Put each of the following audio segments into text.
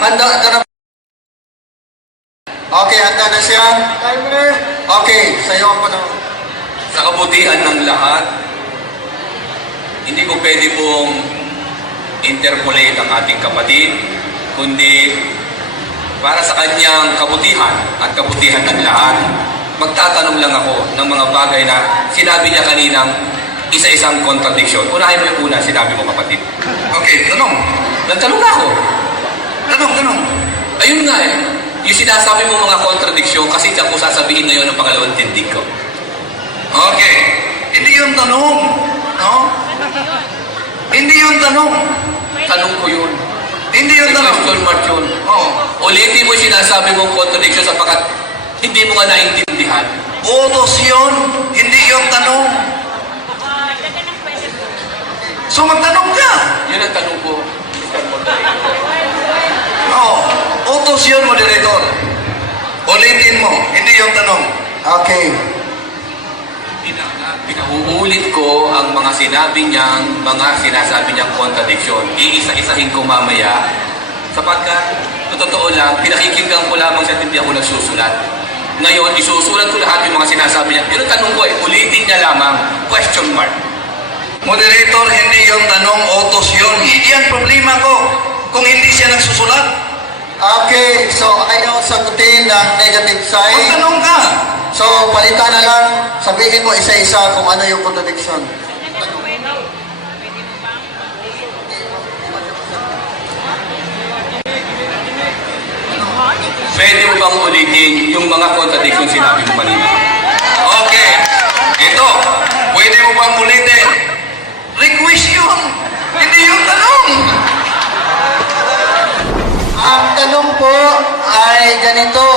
handa na. Okay, handa na siya. Timer. Okay, sa'yo ang panahon. Sa kabutihan ng lahat, hindi ko pwede pong interpolate ang ating kapatid, kundi para sa kanyang kabutihan at kabutihan ng lahat, magtatanong lang ako ng mga bagay na sinabi niya kaninang isa-isang contradiction. Unahin mo yung una, sinabi mo kapatid. Okay, tanong. Nagtanong na ako. Tanong. Ayun nga eh. Yung sinasabi mo mga contradiction, kasi diyan ko sasabihin ngayon ang pangalawang tindig ko. Okay. Hindi yung tanong. No? Hindi yung tanong. Tanong ko yun. Hindi yung tanong. Question mark yun. Oo. Ulitin mo yung sinasabi mong contradiction sapagkat hindi mo nga naintindihan. Utos yun. Hindi yung tanong. So magtanong ka. Yun ang tanong ko, Mr. Moderator. Oo. Utos yun, moderator. Ulitin mo. Hindi yung tanong. Okay. Pinauulit ko ang mga sinabi niyang, mga sinasabi niyang contradiction. Iisa-isahin ko mamaya sapagkat, totoo lang, pinakikinggan ko lamang siya at hindi ako nagsusulat. Ngayon, isusulat ko lahat yung mga sinasabi niya. Yun ang tanong ko ulitin niya lamang, question mark. Moderator, hindi yung tanong, utos yun. Iyan problema ko kung hindi siya nagsusulat. Okay, so ayaw sagutin ng negative side. Magtanong ka. So, palitan na lang, sabihin mo isa-isa kung ano yung contradiction. Pwede mo bang ulitin yung mga contradiction sinabi mo kanina? Okay. Ito, pwede mo bang ulitin? Request yun. Hindi yung tanong. Ang tanong po ay ganito.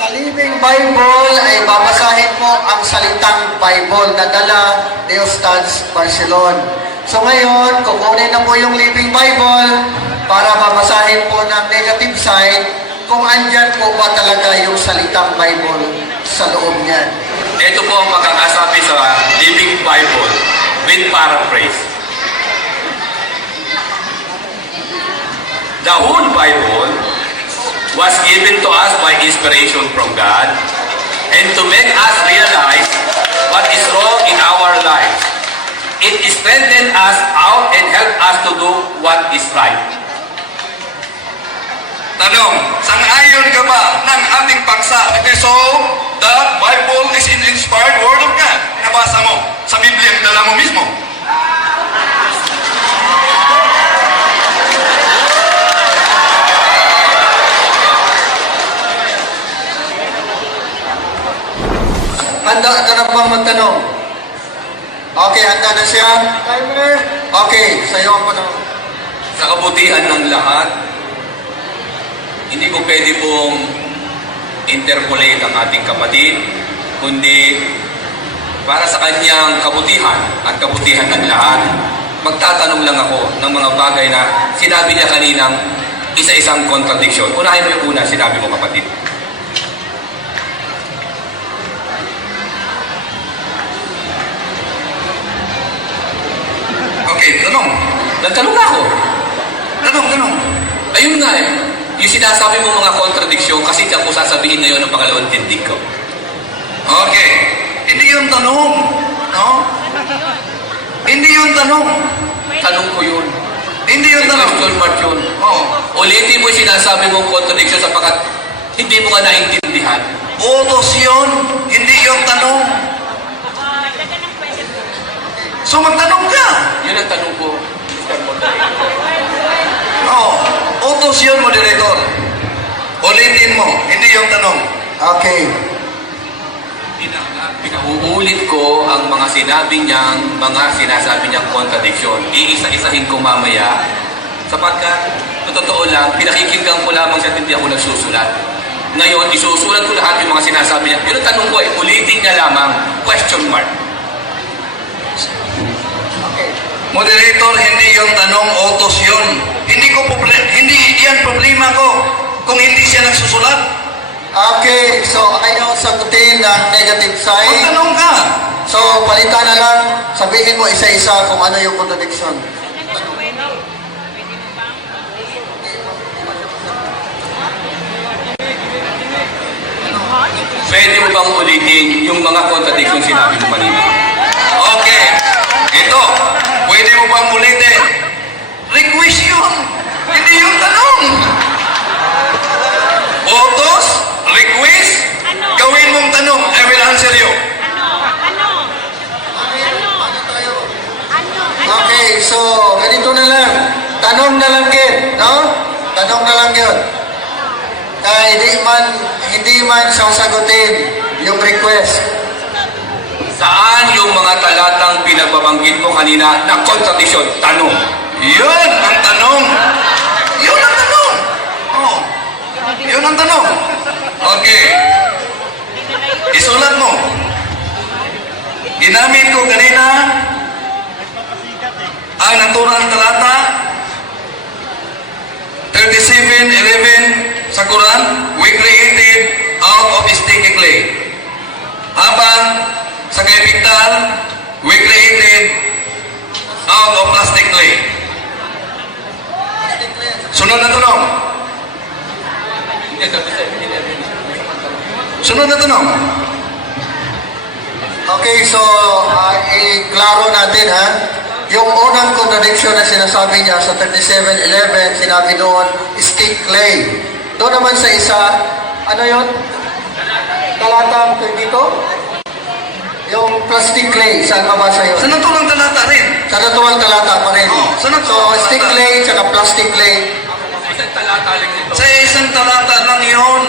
Sa Living Bible ay babasahin mo ang salitang Bible na dala ni Ustaz Barcelon. So ngayon, kukunin na po yung Living Bible para babasahin po ng negative side kung andyan po ba talaga yung salitang Bible sa loob niyan. Ito po ang makakasabi sa Living Bible with paraphrase. The whole Bible was given to us by inspiration from God and to make us realize what is wrong in our lives. It strengthens us out and helps us to do what is right. Tanong, sang-ayon ka ba ng ating paksa? So, the Bible is an inspired word of God. Nabasa mo sa Biblia ang dala mo mismo. Handa ka na bang magtanong? Okay, handa na siya. Timer. Okay, sa'yo ang panahon. Sa kabutihan ng lahat, hindi ko pwede pong interpolate ang ating kapatid, kundi para sa kanyang kabutihan at kabutihan ng lahat, magtatanong lang ako ng mga bagay na sinabi niya kaninang isa-isang contradiction. Unahin mo yung una, sinabi mo kapatid. Okay, tanong. Nagtanong na ako. Tanong. Ayun nga eh. Yung sinasabi mo mga contradiction, kasi diyan ko sasabihin ngayon ang pangalawang tindig ko. Okay. Hindi yung tanong. No? Hindi yung tanong. Tanong ko yun. Hindi yung tanong. Question mark yun. Oo. Ulitin mo yung sinasabi mong contradiction sapagkat hindi mo nga naintindihan. Utos yun. Hindi yung tanong. So magtanong ka. Yun ang tanong ko, Mr. Moderator. Oo. Utos yun, moderator. Ulitin mo. Hindi yung tanong. Okay. Pinauulit ko ang mga sinabi niyang, mga sinasabi niyang contradiction. Iisa-isahin ko mamaya sapagkat, totoo lang, pinakikinggan ko lamang siya at hindi ako nagsusulat. Ngayon, isusulat ko lahat yung mga sinasabi niya. Yun ang tanong ko ulitin niya lamang, question mark. Okay. Moderator, hindi yung tanong, utos yun. Hindi yan problema ko kung hindi siya nagsusulat. Okay, so ayaw sagutin ng negative side. Magtanong ka. So, palitan na lang, sabihin mo isa-isa kung ano yung contradiction. pwede mo bang ulitin yung mga contradiction sinabi mo kanina? Okay. Ito, pwede mo bang ulitin? Request yun. Hindi yung tanong. Utos, request, gawin mong tanong. I will answer you. Okay, so ganito na lang. Tanong na lang Ken, no? Tanong na lang yun. Kaya hindi man sasagutin yung request. Saan yung mga talatang pinagbabanggit mo kanina na contradiction? Tanong. Yun ang tanong. Yun ang tanong. Oh. Yun ang tanong. Okay. Isulat mo. Ginamit ko kanina ang naturang talata 37:11 sa Quran, we created out of sticky clay. Habang sa kay Bigtal, we created out of plastic clay. Sunod na tanong. Sunod na tanong. Okay, so i-klaro natin ha. Yung unang contradiction na sinasabi niya sa 37:11, sinabi doon, stick clay. Doon naman sa isa, ano yun? Talatang 22? Yung plastic clay, saan mabasa yun? Sa naturang talata rin. Sa natuwang talata pa rin. Oh, sa So, naturang stick talata. clay, tsaka plastic clay. Isang talata lang ito. Sa isang talata lang yun.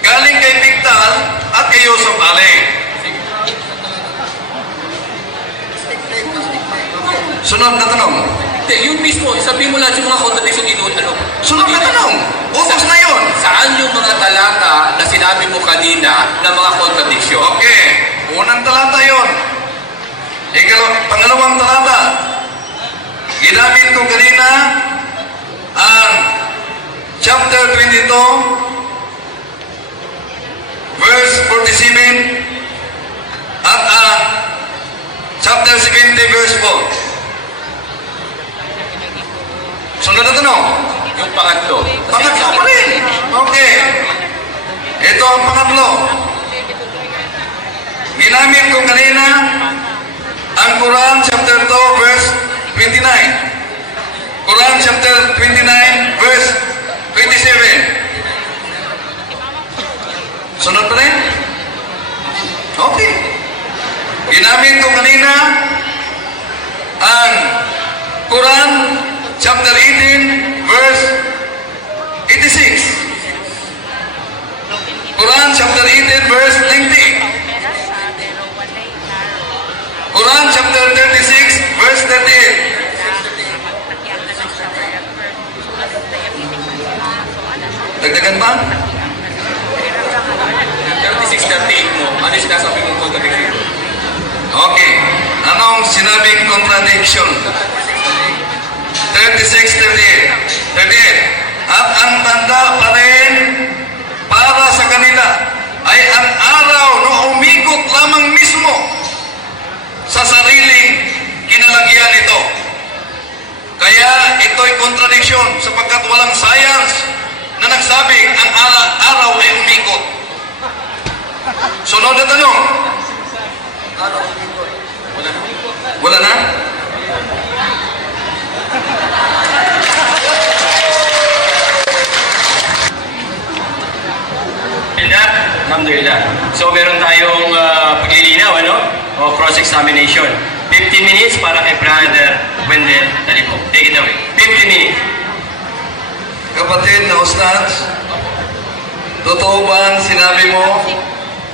Galing kay Bigtal at kay Yusuf Ali. Sunod na tanong. Hindi, yun mismo, sabihin mo lahat yung mga contradiction dito. Ano? Sunod na tanong. Utos na yun. Saan yung mga talata na sinabi mo kanina na mga contradiction? Okay. Unang talata yun. Pangalawang talata. Ginamit ko kanina ang chapter 22 verse 47 at chapter 70 verse 4. Sunod na tanong. Yung pangatlo. Pangatlo pa rin. Okay. Ito ang pangatlo. Ginamit ko kanina ang Quran chapter 2 verse 29. Quran chapter 29 verse 27. Sunod pa rin? Okay. Ginamit ko kanina ang Quran chapter 18 verse 86. Quran chapter 18 verse 90. Quran chapter 36 verse 38. Dagdagan pa? 36-38 mo. Ano yung sinasabi mong contradiction? Okay. Anong sinabing contradiction? 36, 38. At ang tanda pa rin para sa kanila ay ang araw na umikot lamang mismo sa sariling kinalagyan nito. Kaya ito'y contradiction sapagkat walang science na nagsabing ang araw ay umikot. Sunod na tanong. Wala na? Alhamdulillah. So meron tayong paglilinaw, ano? O cross-examination. 15 minutes para kay Brother Wendell Talipo. Take it away. 15 minutes. Kapatid na Ustads, totoo ba ang sinabi mo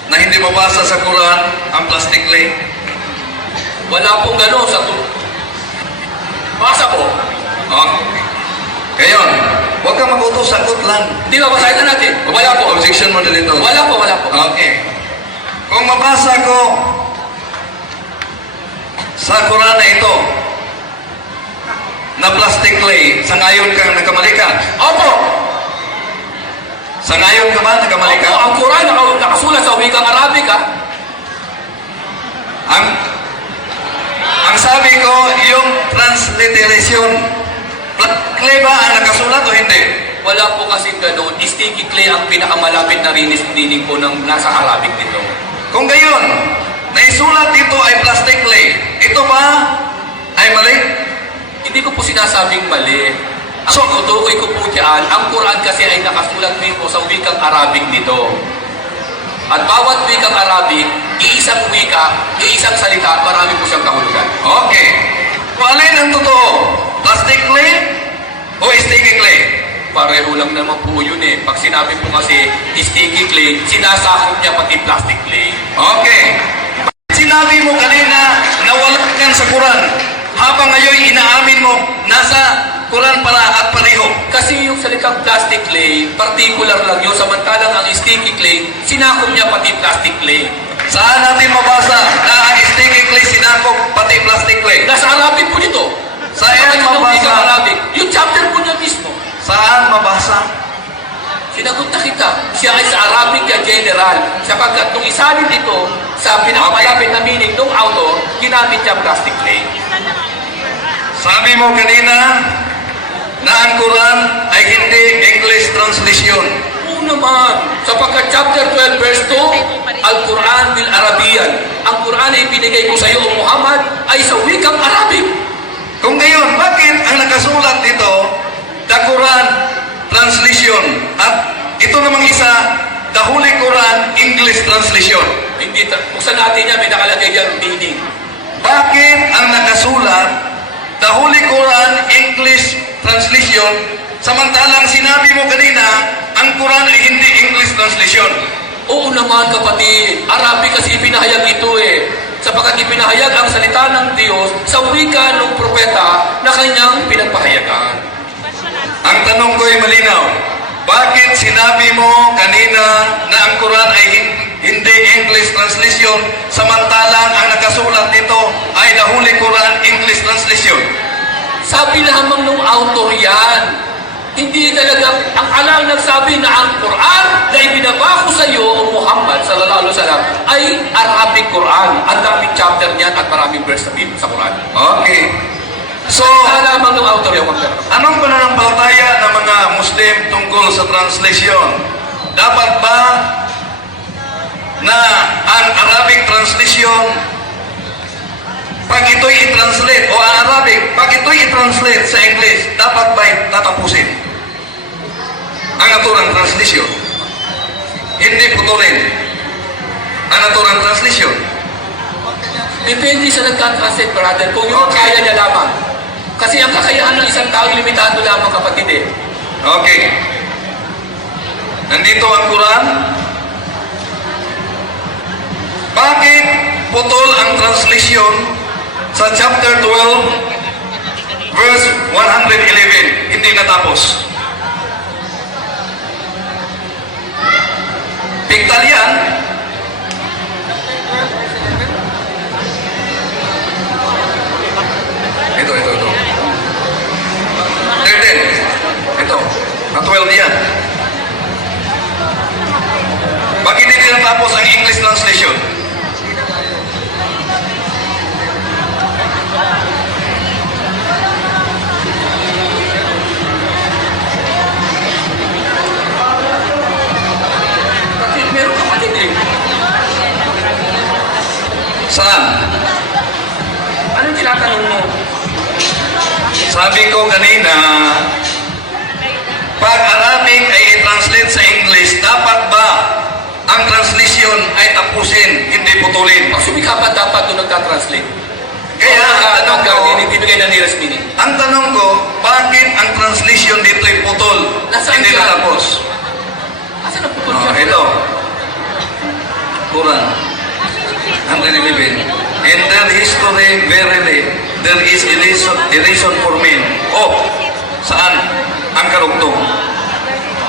na hindi mabasa sa Quran ang plastic clay? Wala pong gano'n sa basa po. Okay. Ngayon, huwag kang mag-utos, sagot lang. Hindi ba basahin na natin? Wala po. Objection mo na dito. Wala po, wala po. Okay. Kung mabasa ko sa Quran na ito na plastic clay, sa ngayon kang nagkamali ka. Opo. Sa ngayon ka ba nagkamali ka? Opo, ang Quran nakasulat sa wikang Arabic, ha? Ang sabi ko, yung transliteration, clay ba ang nakasulat o hindi? wala po kasing gano'n. Sticky clay ang pinakamalapit na rinig po ng nasa Arabic nito. Kung gayon, naisulat dito ay plastic clay. Ito ba ay mali? Hindi ko po sinasabing mali. Ang tinutukoy ko po dyan, ang Quran kasi ay nakasulat din po sa wikang Arabic nito. At bawat wikang Arabic, iisang wika, iisang salita, marami po siyang kahulugan. Okay. Kung alin ang totoo? Plastic clay o sticky clay? Pareho lang naman po yun eh. Pag sinabi po kasi sticky clay, sinasakop niya pati plastic clay. Okay. Sinabi mo kanina na wala yan sa Quran. Habang ngayon inaamin mo, nasa Quran pala at pareho. Kasi yung salitang plastic clay, particular lang yun. Samantalang ang sticky clay, sinakop niya pati plastic clay. Saan natin mabasa na ang sticky clay sinakop pati plastic clay? Nasa Arabic po nito. Saan Sa mabasa? Arabic. Yung chapter po niya mismo. Saan mabasa? Sinagot na kita. Siya ay sa Arabic na general. Sapagkat nung isalin dito, sa pinakamalapit na meaning ng auto, ginamit niya plastic clay. Sabi mo kanina na ang Quran ay hindi English translation. Oo naman. Sapagkat chapter 12 verse 2, Al-Quran bil Arabian. Ang Quran ay pinigay ko sa iyo, O Muhammad, ay sa wikang Arabic. Kung ngayon, bakit ang nakasulat dito, the Quran translation, at ito namang isa, the Holy Quran English translation? Hindi, buksan natin yan, may nakalagay dyan, meaning. Bakit ang nakasulat, the Holy Quran English translation, samantalang sinabi mo kanina, ang Quran ay hindi English translation? Oo naman kapatid, Arabic kasi ipinahayag ito eh. Sapagkat ipinahayag ang salita ng Diyos sa wika ng propeta na kanyang pinagpahayagan. Ang tanong ko ay malinaw. Bakit sinabi mo kanina na ang Quran ay hindi English translation, samantalang ang nakasulat nito ay the Holy Quran English translation? Sabi lamang ng author yan. Hindi talaga, ang alang nagsabi na ang Quran na ibinaba ko sa iyo, O Muhammad, sallallahu alaihi wasallam, ay Arabic Quran. Ang daming chapter niyan at maraming verse sa Quran. Okay. So, Lamang ng author yung magkano. anong pananampalataya ng mga Muslim tungkol sa translation? Dapat ba na ang Arabic translation, pag ito'y i-translate, o ang Arabic, pag ito'y i-translate sa English, dapat ba'y tatapusin ang naturang translation? Hindi putulin ang naturang translation. Depende sa nagka-translate, brother, kung yung Okay. kaya niya lamang. Kasi ang kakayahan ng isang tao, limitado lamang, kapatid eh. Okay. Nandito ang Quran. Bakit putol ang translation sa chapter 12, verse 111? Hindi natapos. Pigtal yan. Ito. 13. Ito. Na 12 yan. Bakit hindi natapos ang English translation? Kasi meron kapatid eh. Saan? Anong tinatanong mo? Sabi ko kanina, pag Arabic ay i-translate sa English, dapat ba ang translation ay tapusin, hindi putulin? Pag sumikapan dapat doon nagka-translate. Kaya ang tanong ko, ibigay na nearest meaning. ang tanong ko, bakit ang translation dito ay putol, Nasaan hindi siya? natapos? Asan ang putol Oh, siya? ito. Quran. 111. In their history, verily, there is a reason for men. Oh, saan? Ang karugtong.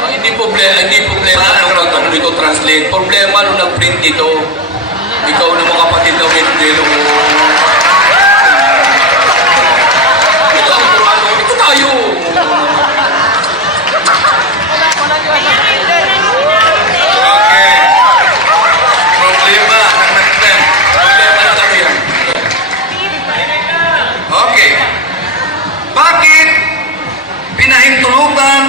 Hindi problema Saan ang nung nag dito translate. Problema nung nag-print dito. Ikaw na mga kapatid na Wendelo. Ito ang Quran. Ito tayo. Okay. Problema ng nag-print. Problema na lang yan. Okay. Bakit pinahintulutan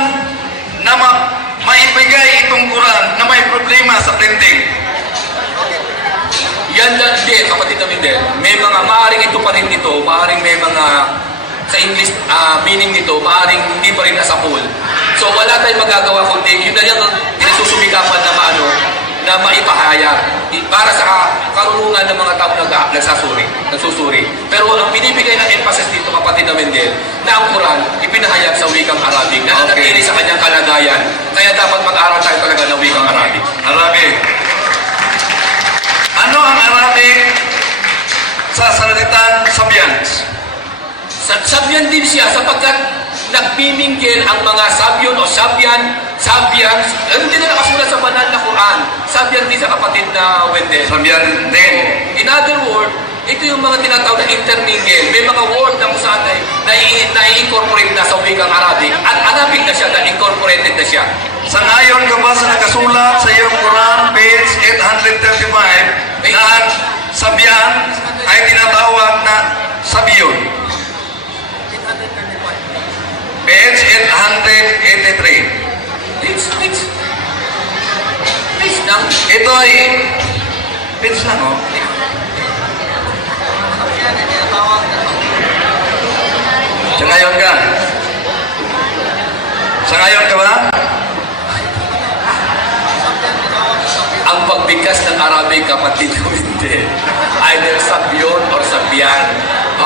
printing. Yan na, hindi, kapatid namin din. May mga, maaaring ito pa rin dito, maaaring may mga, sa English meaning nito, maaaring hindi pa rin nasa full. So wala tayong magagawa kundi, yun na yan ang pinasusumikapan na maano, na maipahayag para sa karunungan ng mga tao nagsusuri. Pero ang binibigay ng emphasis dito, kapatid namin din, na ang Quran, ipinahayag sa wikang Arabic, na nanatili sa kanyang kalagayan. Kaya dapat mag-aral tayo talaga ng wikang Arabic. Arabic. Ano ang Arabic sa salitang Sabians? Sabyan din siya sapagkat nagmiminggil ang mga sabyon o sabians, hindi na nakasulat sa banal na Quran. Sabyan din sa kapatid na Wendell. Sabian din. In other words, ito yung mga tinatawag na intermingle. May mga word na kung saan ay nai-incorporate na sa wikang Arabic. At Arabic na siya, na-incorporated na siya. Sangayon ka ba sa nakasulat sa iyong Quran, page 835, na ang Sabian ay tinatawag na Sabiyon? Page 883. Please lang. Ito ay page lang, oh. Sangayon ka? Sangayon ka ba? Ang pagbigkas ng Arabic, kapatid ko hindi. Either sabyon or sabyan.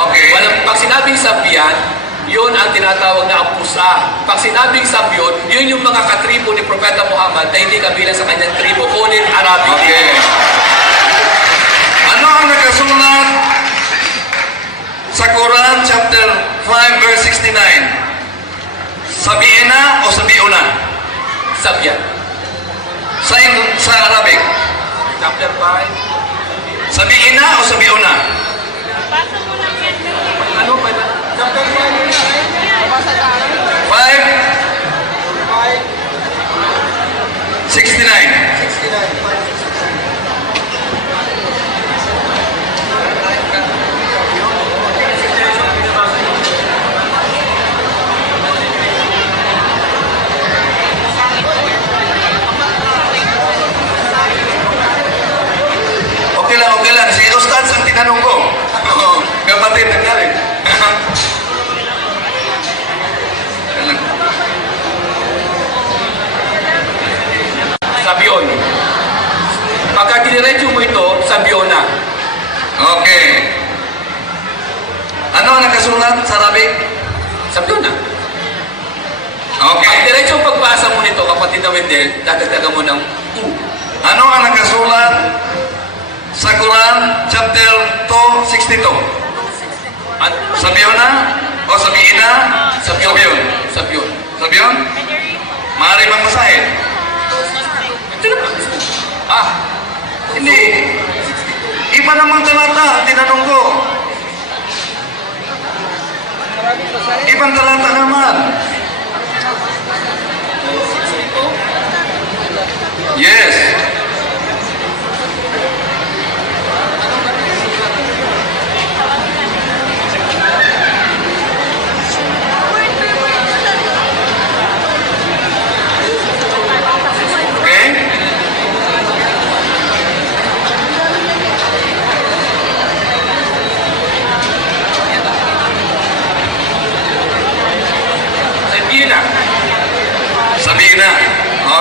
Okay. Pag sinabing sabyan, yun ang tinatawag na ang pusa. Pag sinabing sabyon, yun yung mga katribo ni Propeta Muhammad na hindi kabilang sa kanyang tribo, ngunit Arabic. Okay. Ano ang nakasulat sa Quran chapter 5 verse 69? Sabiina o sabiuna? Sabyan. Sa Arabic, Chapter 5. sabiina o sabiuna? Ano ba? Chapter 5. 5:69. Okay lang. Si Ustads ang tinanong ko. Kapatid, nagkalit. Sabyon. Pagka diniretso mo ito, sabyon na. Okay. Ano ang nakasulat sa Arabic? Sabyon na. Okay. Ang diretsong pagbasa mo nito, kapatid na Wendell, dadagdagan mo ng U. Ano ang nakasulat sa Quran chapter 262? At Sabiona o sabiina? Sabion. Sabyon. Sabion? Maaari bang masahin? Hindi. Iba namang talata, tinanong ko. Ibang talata naman. Yes. Okay? Sabyon na. Sabihin na.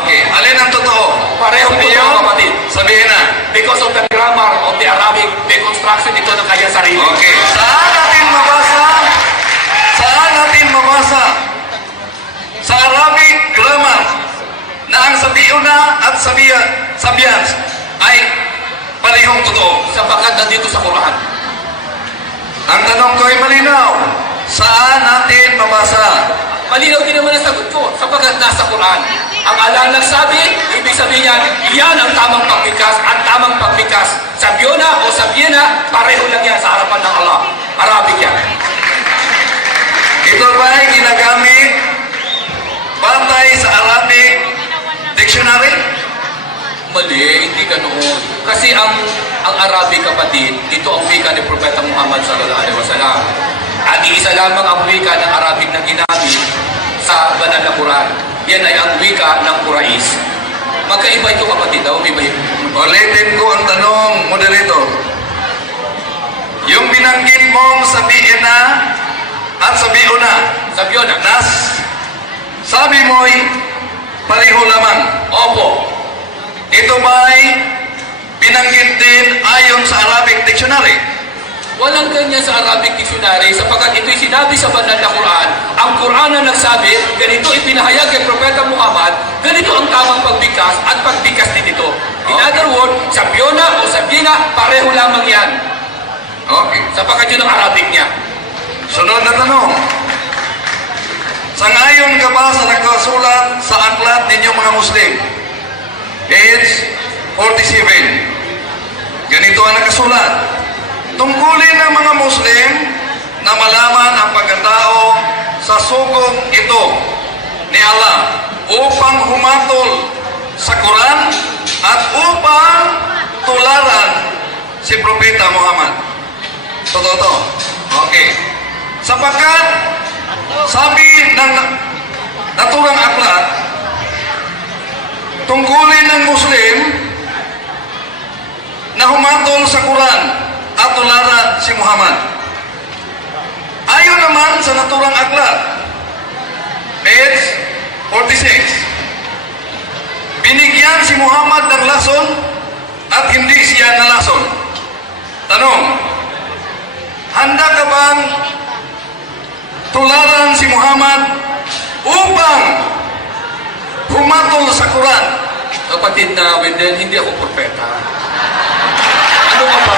Okay. Alin ang totoo? Parehong Sabihin totoo, yun? kapatid. Sabihin na. Because of the grammar of the Arabic, deconstruction ito ng kanyang sarili. Okay. Saan natin mabasa sa Arabic grammar na ang sabiuna at sabians ay parehong totoo? Sapagkat nandito sa Quran. Ang tanong ko ay malinaw. Saan natin mabasa? Malinaw din naman ang sagot ko, sapagkat nasa Quran. Ang Allah nagsabi, ibig sabihin niya, iyan ang tamang pagbigkas, ang tamang pagbigkas. Sabyona o sabyena, pareho lang yan sa harapan ng Allah. Arabic yan. Ito ba ay ginagamit batay sa Arabic dictionary? Mali, hindi ganoon. Kasi ang Arabic, kapatid, ito ang wika ni Propeta Muhammad sallallahu alaihi wasallam. At iisa lamang ang wika ng Arabic na ginamit sa banal na Quran. Yan ay ang wika ng Quraysh. Magkaiba ito kapatid. May iba. Ulitin ko ang tanong, moderator. Yung binanggit mong sabihin na at sabihin na, Sabi yun, sabi mo'y pareho lamang. opo. Ito ba'y binanggit din ayon sa Arabic Dictionary? Walang ganyan sa Arabic Dictionary sapagkat ito'y sinabi sa banal na Quran. Ang Quran na nagsabi, ganito ipinahayag kay Propeta Muhammad, ganito ang tamang pagbigkas at pagbigkas din ito. In other words, sabyona o sabyina, pareho lamang yan. Okay. Sapagkat yun ang Arabic niya. Sunod na tanong. Sangayon ka ba sa nakasulat sa aklat ninyong mga Muslim? Page 47. Ganito ang nakasulat. Tungkulin ng mga Muslim na malaman ang pagkatao sa sugong ito ni Allah upang humatol sa Quran at upang tularan si Propeta Muhammad. Totoo to? Okay. Sapagkat sabi ng naturang aklat, tungkulin ng Muslim na humatol sa Quran at tularan si Muhammad. Ayon naman sa naturang aklat, page 46, binigyan si Muhammad ng lason at hindi siya nalason. Tanong, handa ka bang tularan si Muhammad upang humatol sa Quran? Kapatid na Wendell, hindi ako propeta. Ano ka ba?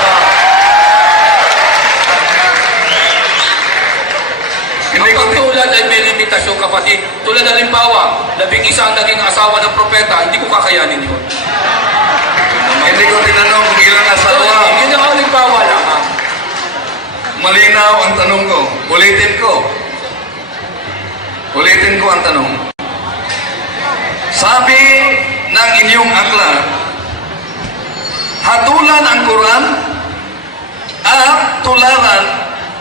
Hindi ko Ang pagtulad ay may limitasyon, kapatid. Tulad ng halimbawa, 11 ang naging asawa ng propeta, hindi ko kakayanin yun. Hindi ko tinanong kung ilang asawa. Yun ang halimbawa lamang. Malinaw ang tanong ko. Ulitin ko ang tanong. Sabi ng inyong aklat, hatulan ang Quran at tularan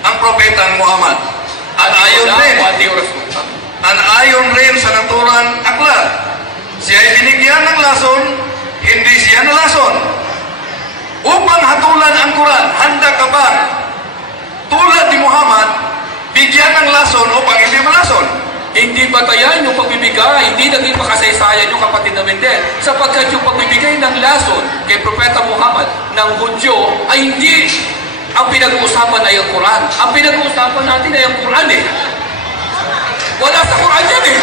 ang propetang Muhammad. At ayon rin sa naturang aklat, siya ay binigyan ng lason, hindi siya nalason. Upang hatulan ang Quran, handa ka ba tulad ni Muhammad, bigyan ng lason upang hindi malason? Hindi batayan yung pagbibigay, hindi naging makasaysayan yung kapatid na Wendell. Sapagkat yung pagbibigay ng lason kay Propeta Muhammad ng Hudyo ay hindi ang pinag-uusapan ay ang Quran. Ang pinag-uusapan natin ay ang Quran eh. Wala sa Quran yan eh.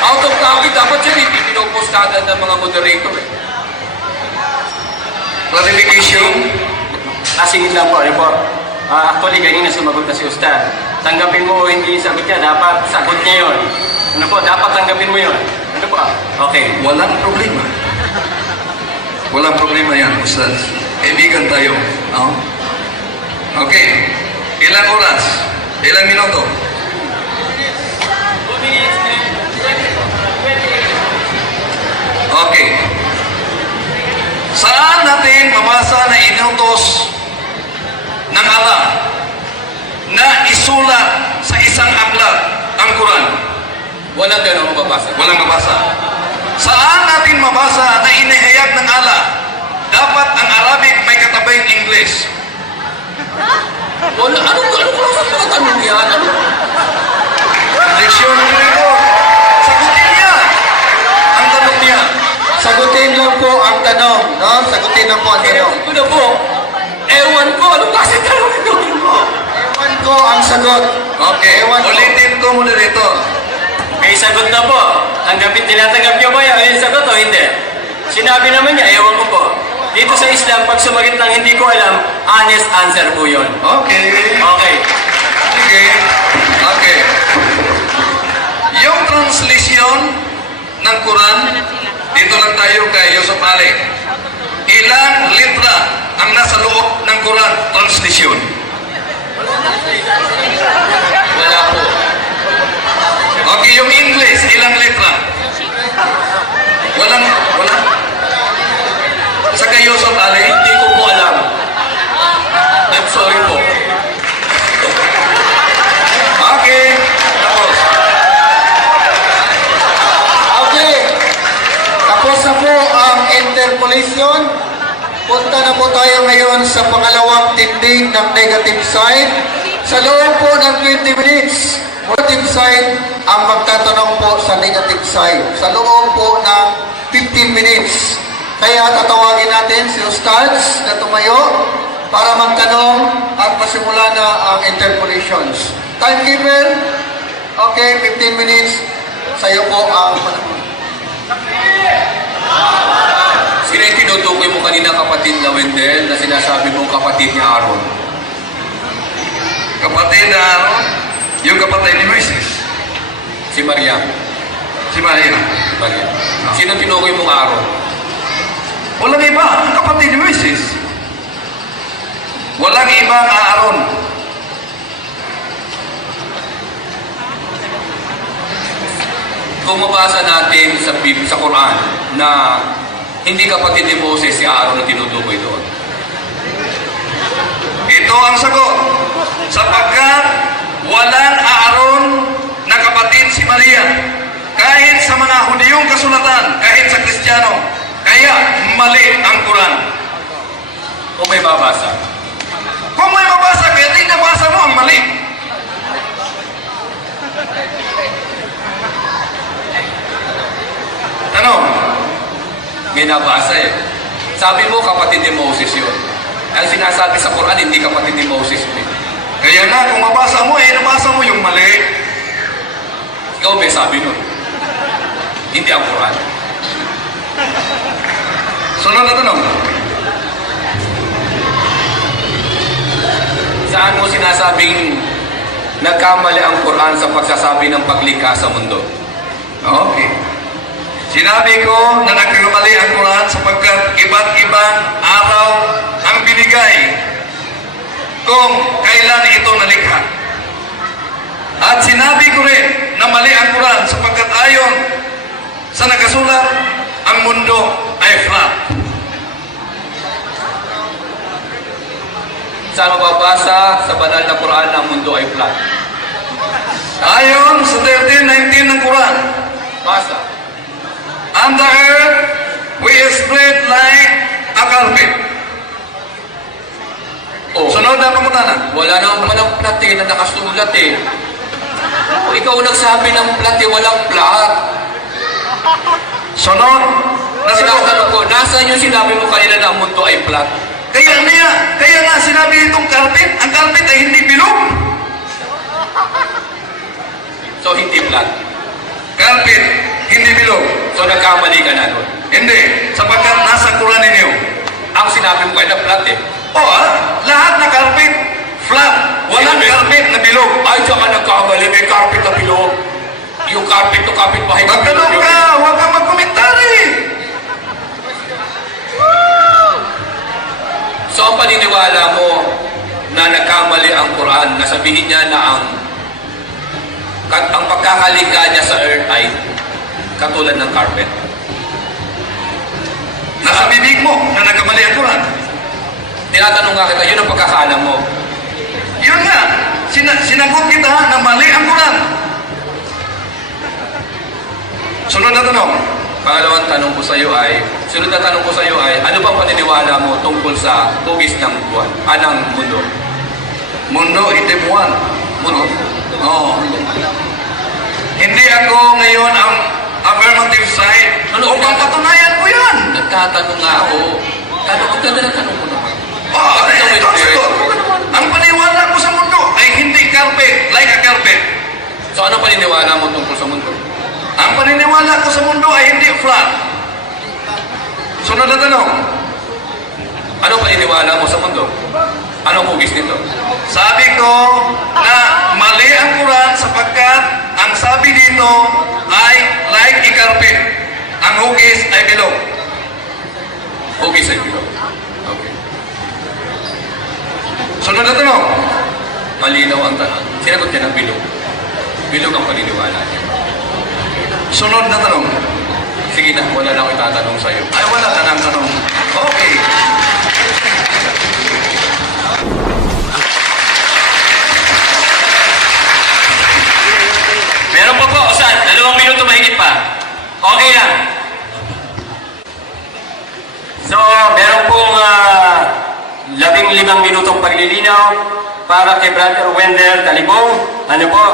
Out of topic, dapat yan ipinopos kagad ng mga moderator eh. Clarification. Asingin lang po, ano po. Actually, kanina sumagot na si Ustad. Tanggapin mo o hindi yung sagot niya, dapat sagot niya yun. Ano po, dapat tanggapin mo yun. Ano po? Okay. Walang problema. Walang problema yan, Ustaz. Kaibigan tayo. No? Okay. Ilang oras? Ilang minuto? Okay. Saan natin mabasa na inutos ng Allah na isulat sa isang aklat ang Quran? Walang ganun mababasa. Walang mabasa. Saan natin mabasa na inihayag ng Allah dapat ang Arabic may katabing English? Wala, ano klase mga tanong yan? Ano? Dictionary ko. Sagutin niya ang tanong niya. Sagutin lang po ang tanong, no? Sagutin lang po ang tanong. Ito na po. Ewan ko, anong klase tanong ito mo? Ewan ko ang sagot. Okay, Ewan ko. ulitin ko muna rito. May sagot na po. Tanggapin, tinatanggap niyo ba yung sagot o hindi? Sinabi naman niya, ewan ko po. Dito sa Islam, pag sumagot ng hindi ko alam, honest answer po yun. Okay. Okay. Okay. Yung translation ng Quran, dito lang tayo kay Yusuf Ali. Ilang litra ang nasa loob ng Quran translation? Wala po. Okay, yung English, ilang litra? Wala? Sa kay Yusuf Ali? Hindi ko po alam. I'm sorry po. Okay. Tapos. interpolation. Punta na po tayo ngayon sa pangalawang tindig ng negative side. Sa loob po ng 20 minutes, positive side ang magtatanong po sa negative side. Sa loob po ng 15 minutes. Kaya tatawagin natin si Ustads na tumayo para magtanong at pasimula na ang interpolations. Timekeeper, okay, 15 minutes. Sa'yo po ang panahon. Sino yung tinutukoy mo kanina kapatid na Wendell na sinasabi mong kapatid ni Aaron? Kapatid na Aaron, yung kapatid ni Moises, Si Maria. si Maria. Maria. Sino tinukoy mong Aaron? Walang iba, ang kapatid ni Moises. Walang ibang Aaron. Kung mabasa natin sa Quran na hindi kapatid ni Moses si Aaron ang tinutukoy doon. Ito ang sagot. Sapagkat walang Aaron na kapatid si Maria. Kahit sa mga Hudiyong kasulatan, kahit sa Kristiyano. Kaya mali ang Quran. Kung may babasa. Kung may mabasa, kaya di nabasa mo ang mali. Tanong, May nabasa eh. Sabi mo kapatid ni Moses yun. Ang sinasabi sa Quran, hindi kapatid ni Moses yun eh. kaya nga kung mabasa mo, nabasa mo yung mali. Ikaw may sabi nun. Hindi ang Quran. Sunod na tanong. Saan mo sinasabing nagkamali ang Quran sa pagsasabi ng paglikha sa mundo? Okay. Sinabi ko na nagkamali ang Quran sapagkat iba't ibang araw ang binigay kung kailan ito nalikha. At sinabi ko rin na mali ang Quran sapagkat ayon sa nagkasulat, ang mundo ay flat. Saan mababasa sa banal na Quran na ang mundo ay flat? Ayon sa 13:19 ng Quran, Basa. on the earth we spread like a carpet. Oh, Sunod na pangutana. wala naman palang plat eh, na nakasulat eh. O, ikaw nagsabi ng plat eh, walang plat. Sunod na sagot. Sinatanong ko, nasaan yung sinabi mo kanina na ang mundo ay flat? Kaya nga sinabi itong carpet, ang carpet ay hindi bilog. So, hindi flat. Carpet, hindi bilog. So, nagkamali ka na doon. Hindi, sapagkat nasa Quran ninyo. Ang sinabi mo kayo na flat eh. Lahat na carpet, flat. Walang Sinabi- carpet na bilog. Ay, tsaka nagkamali, may carpet na bilog. Yung carpet to carpet bahay na Magtanong bilog ka, yun. huwag kang magkomentary. So, ang paniniwala mo na nagkamali ang Quran, na sabihin niya na ang pagkakalikha niya sa earth ay katulad ng carpet. Nasa bibig mo na nagkamali ang Quran. Tinatanong nga kita, yun ang pagkakaalam mo. Yun nga, sinagot kita na mali ang Quran. Sunod na tanong. Pangalawang tanong ko sa iyo ay, sunod na tanong ko sa iyo ay, ano bang paniniwala mo tungkol sa hugis ng buwan, ng mundo? Mundo, hindi buwan. Mundo. Oo. Hindi ako ngayon ang affirmative side. Ano? Upang patunayan ko yan. Nagtatanong nga ako. Ang ganda ng tanong ko naman. Ito ang sagot. Ang paniwala ko sa mundo ay hindi carpet, like a carpet. So ano paniniwala mo tungkol sa mundo? Ang paniniwala ko sa mundo ay hindi flat. Sunod na tanong. Ano paniniwala mo sa mundo? Anong hugis nito? Sabi ko na mali ang Quran sapagkat ang sabi dito ay like a carpet. Ang hugis ay bilog. Hugis ay bilog. Okay. Sunod na tanong. Malinaw ang tanong. Sinagot niya ng bilog. Bilog ang paniniwala niya. Sunod na tanong. Sige na, wala na ako itatanong sa iyo. Ay, wala ka ng tanong. Okay. Meron pa po, Ustad. 2 minuto mahigit pa. Okay lang. minutong paglilinaw para kay Brother Wendell Talibong. Ano po,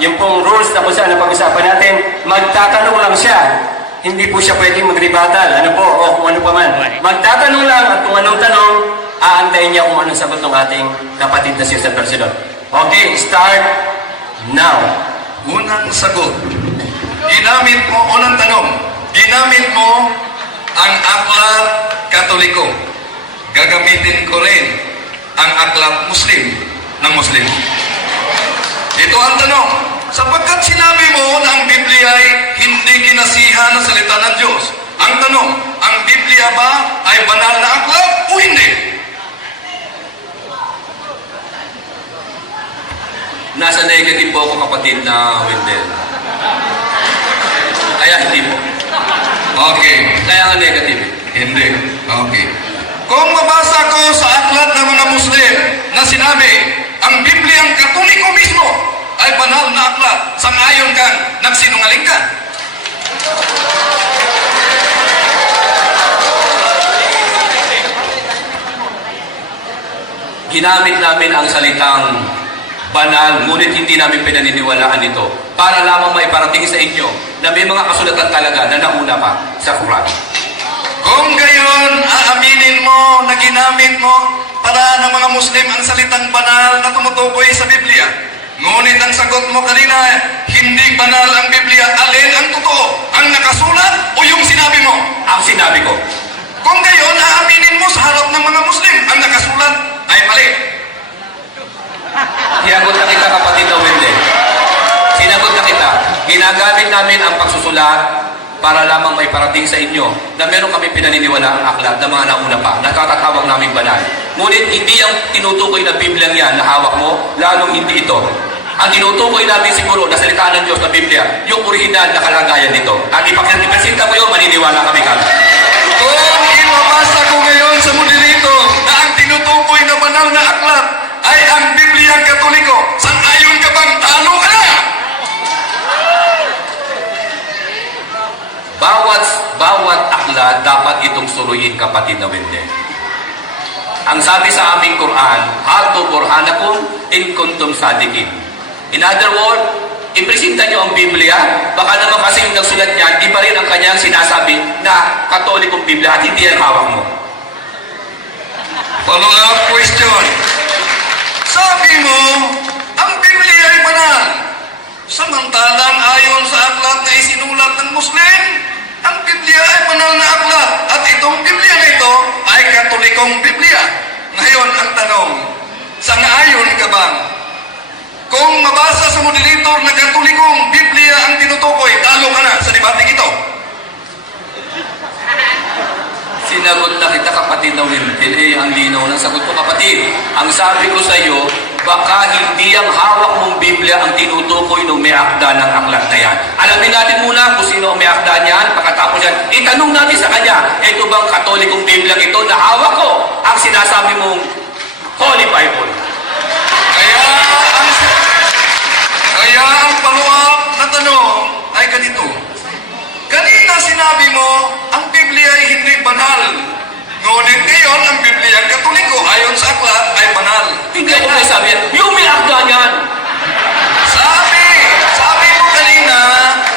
yung pong rules na kung saan ang pag-usapan natin, magtatanong lang siya. Hindi po siya pwedeng mag-rebuttal, ano po, o kung ano pa man. Magtatanong lang at kung anong tanong, aantayin niya kung anong sagot ng ating kapatid na si Jose Barcelon. Okay, start now. Unang sagot. Unang tanong. Ginamit mo ang aklat Katoliko. Gagamitin ko rin ang aklat Muslim ng Muslim. Ito ang tanong. Sapagkat sinabi mo na ang Biblia ay hindi kinasihan ng salita ng Diyos. Ang tanong, ang Biblia ba ay banal na aklat o hindi? Nasa negative po ako, kapatid na Wendell. Kaya hindi po. Okay. Kaya nga negative. Hindi. Okay. Kung mabasa ko sa aklat ng mga Muslim na sinabi, ang Bibliang Katoliko mismo ay banal na aklat, sang-ayon kang nagsinungaling ka. Ginamit namin ang salitang banal, ngunit hindi namin pinaniniwalaan ito para lamang maiparating sa inyo na may mga kasulatan talaga na nauna pa sa Quran. Kung gayon, aaminin mo na ginamit mo para ng mga Muslim ang salitang banal na tumutukoy sa Biblia. Ngunit ang sagot mo kanina, hindi banal ang Biblia. Alin ang totoo? Ang nakasulat o yung sinabi mo? Ang sinabi ko, Kung gayon, aaminin mo sa harap ng mga Muslim ang nakasulat ay mali. sinagot na kita, kapatid na Wendell. Sinagot na kita. Ginagamit namin ang pagsusulat para lamang may parating sa inyo na meron kami pinaniniwala ang aklat na mga nauna pa, nakatatawag namin banal. Ngunit hindi ang tinutukoy na Biblia yan na hawak mo, lalong hindi ito. Ang tinutukoy namin siguro na salita ng Diyos na Biblia, yung original na kalagayan nito. At ipagpresenta ko yun, maniniwala kami kami. Kung ibabasa ko ngayon sa moderator na ang tinutukoy na banal na aklat ay ang Bibliang Katoliko, sang-ayon ka bang talo ka na? Bawat aklat dapat itong suruyin, kapatid na Wendell. Ang sabi sa aming Quran, Hatu burhanakum in kuntum sadiqin. In other words, ipresenta nyo ang Biblia, baka naman kasi yung nagsulat niyan, iba rin ang kanyang sinasabi na Katolikong Biblia at hindi ang hawak mo. Follow-up question. Sabi mo, ang Biblia ay banal. Samantalang ayon sa aklat na isinulat ng Muslim, ang Biblia ay banal na aklat at itong Biblia na ito ay Katolikong Biblia. Ngayon ang tanong, sang-ayon ka bang? Kung mabasa sa moderator na Katolikong Biblia ang tinutukoy, talo ka na sa debating ito. Sinagot na kita, kapatid na Wendell. Ang linaw ng sagot ko, kapatid. Ang sabi ko sa iyo, baka hindi ang hawak mong Biblia ang tinutukoy ng may akda ng aklat na yan. Alamin natin muna kung sino ang may akda niyan. Pagkatapos yan, itanong natin sa kanya, ito bang Katolikong Biblia ito na hawak ko ang sinasabi mong Holy Bible? Kaya ang follow-up na tanong ay ganito. Kanina sinabi mo, ang Biblia ay hindi banal. Ngunit ngayon, ang Biblia ang Katoliko ayon sa aklat ay banal. Hindi ako may sabi yan. Yung may akda niyan. Sabi mo kanina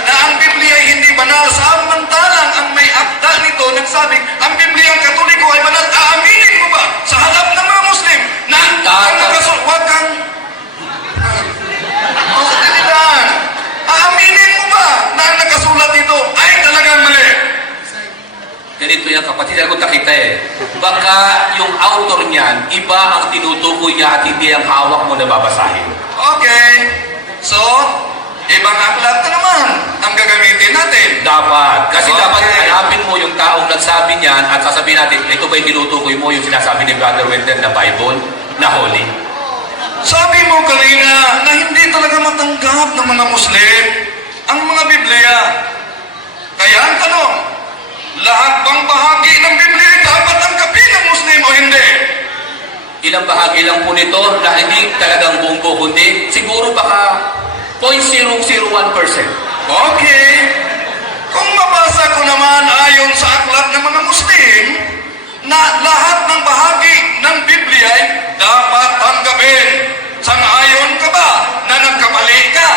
na ang Biblia ay hindi banal. Samantalang ang may akda nito nagsabi, ang Biblia ang Katoliko ay banal. Aaminin mo ba sa harap ng mga Muslim na ang nakasulat kang aaminin mo ba na ang nakasulat dito ay talagang mali? Ganito yan, kapatid. Sagot na kita eh. Baka yung author niyan, iba ang tinutukoy niya at hindi ang hawak mo na babasahin. Okay. So, ibang aklat na naman ang gagamitin natin. Dapat. Kasi Okay. dapat hanapin mo yung taong nagsabi niyan at sasabihin natin, ito ba yung tinutukoy mo yung sinasabi ni Brother Wendell na Bible, na Holy? Sabi mo kanina na hindi talaga matanggap ng mga Muslim ang mga Biblia. Kaya ang tanong, lahat bang bahagi ng Biblia ay dapat tanggapin ng Muslim o hindi? Ilang bahagi lang po nito na hindi talagang buong buo, kundi siguro baka 0.001%. Okay. Kung mabasa ko naman ayon sa aklat ng mga Muslim, na lahat ng bahagi ng Biblia ay dapat tanggapin. Sang-ayon ka ba na nagkamali ka?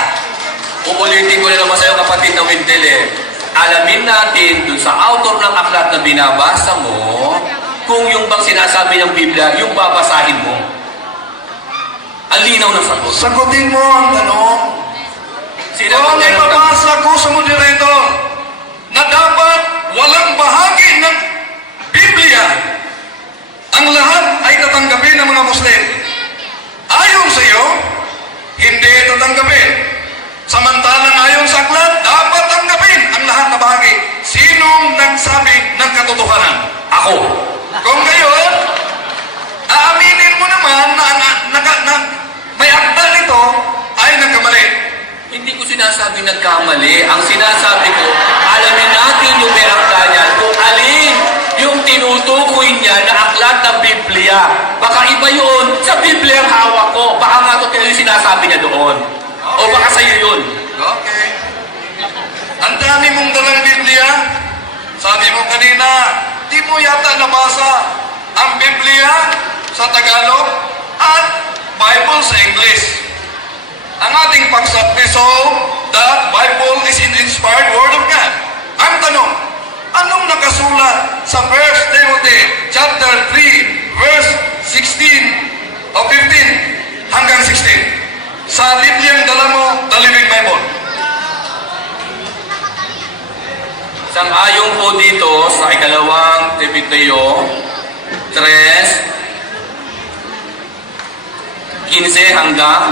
Uulitin ko na naman sa'yo, kapatid na Wendell eh. Alamin natin dun sa author ng aklat na binabasa mo, kung yung bang sinasabi ng Biblia, yung babasahin mo. Ang linaw ng sagot. Sagutin mo ang tanong. Sinagot Kung niya ng ipapasa ko sa moderator na dapat walang bahagi ng Biblia, ang lahat ay tatanggapin ng mga Muslim. Ayon sa iyo, hindi tatanggapin. Samantalang ayon sa aklat, dapat tanggapin ang lahat na bahagi. Sinong nagsabi ng katotohanan? Ako. Kung gayon, aaminin mo naman na may akda nito ay nagkamali. Hindi ko sinasabi nagkamali. Ang sinasabi ko, alamin natin yung may akda niya kung alin yung tinutukoy niya na aklat ng Biblia. Baka iba yun sa Biblia ang hawak ko. Baka nga ito yung sinasabi niya doon. O baka sa'yo yun. Okay. Ang dami mong dalang Biblia. Sabi mo kanina, di mo yata nabasa ang Biblia sa Tagalog at Bible sa English. Ang ating pagsapiso, the Bible is an inspired Word of God. Ang tanong, anong nakasulat sa 1 Timothy chapter 3, verse 16 o 15 hanggang 16? Sa Bibliang dala mo, the Living Bible. Sang-ayon po dito sa ikalawang Timoteo 3:15 hanggang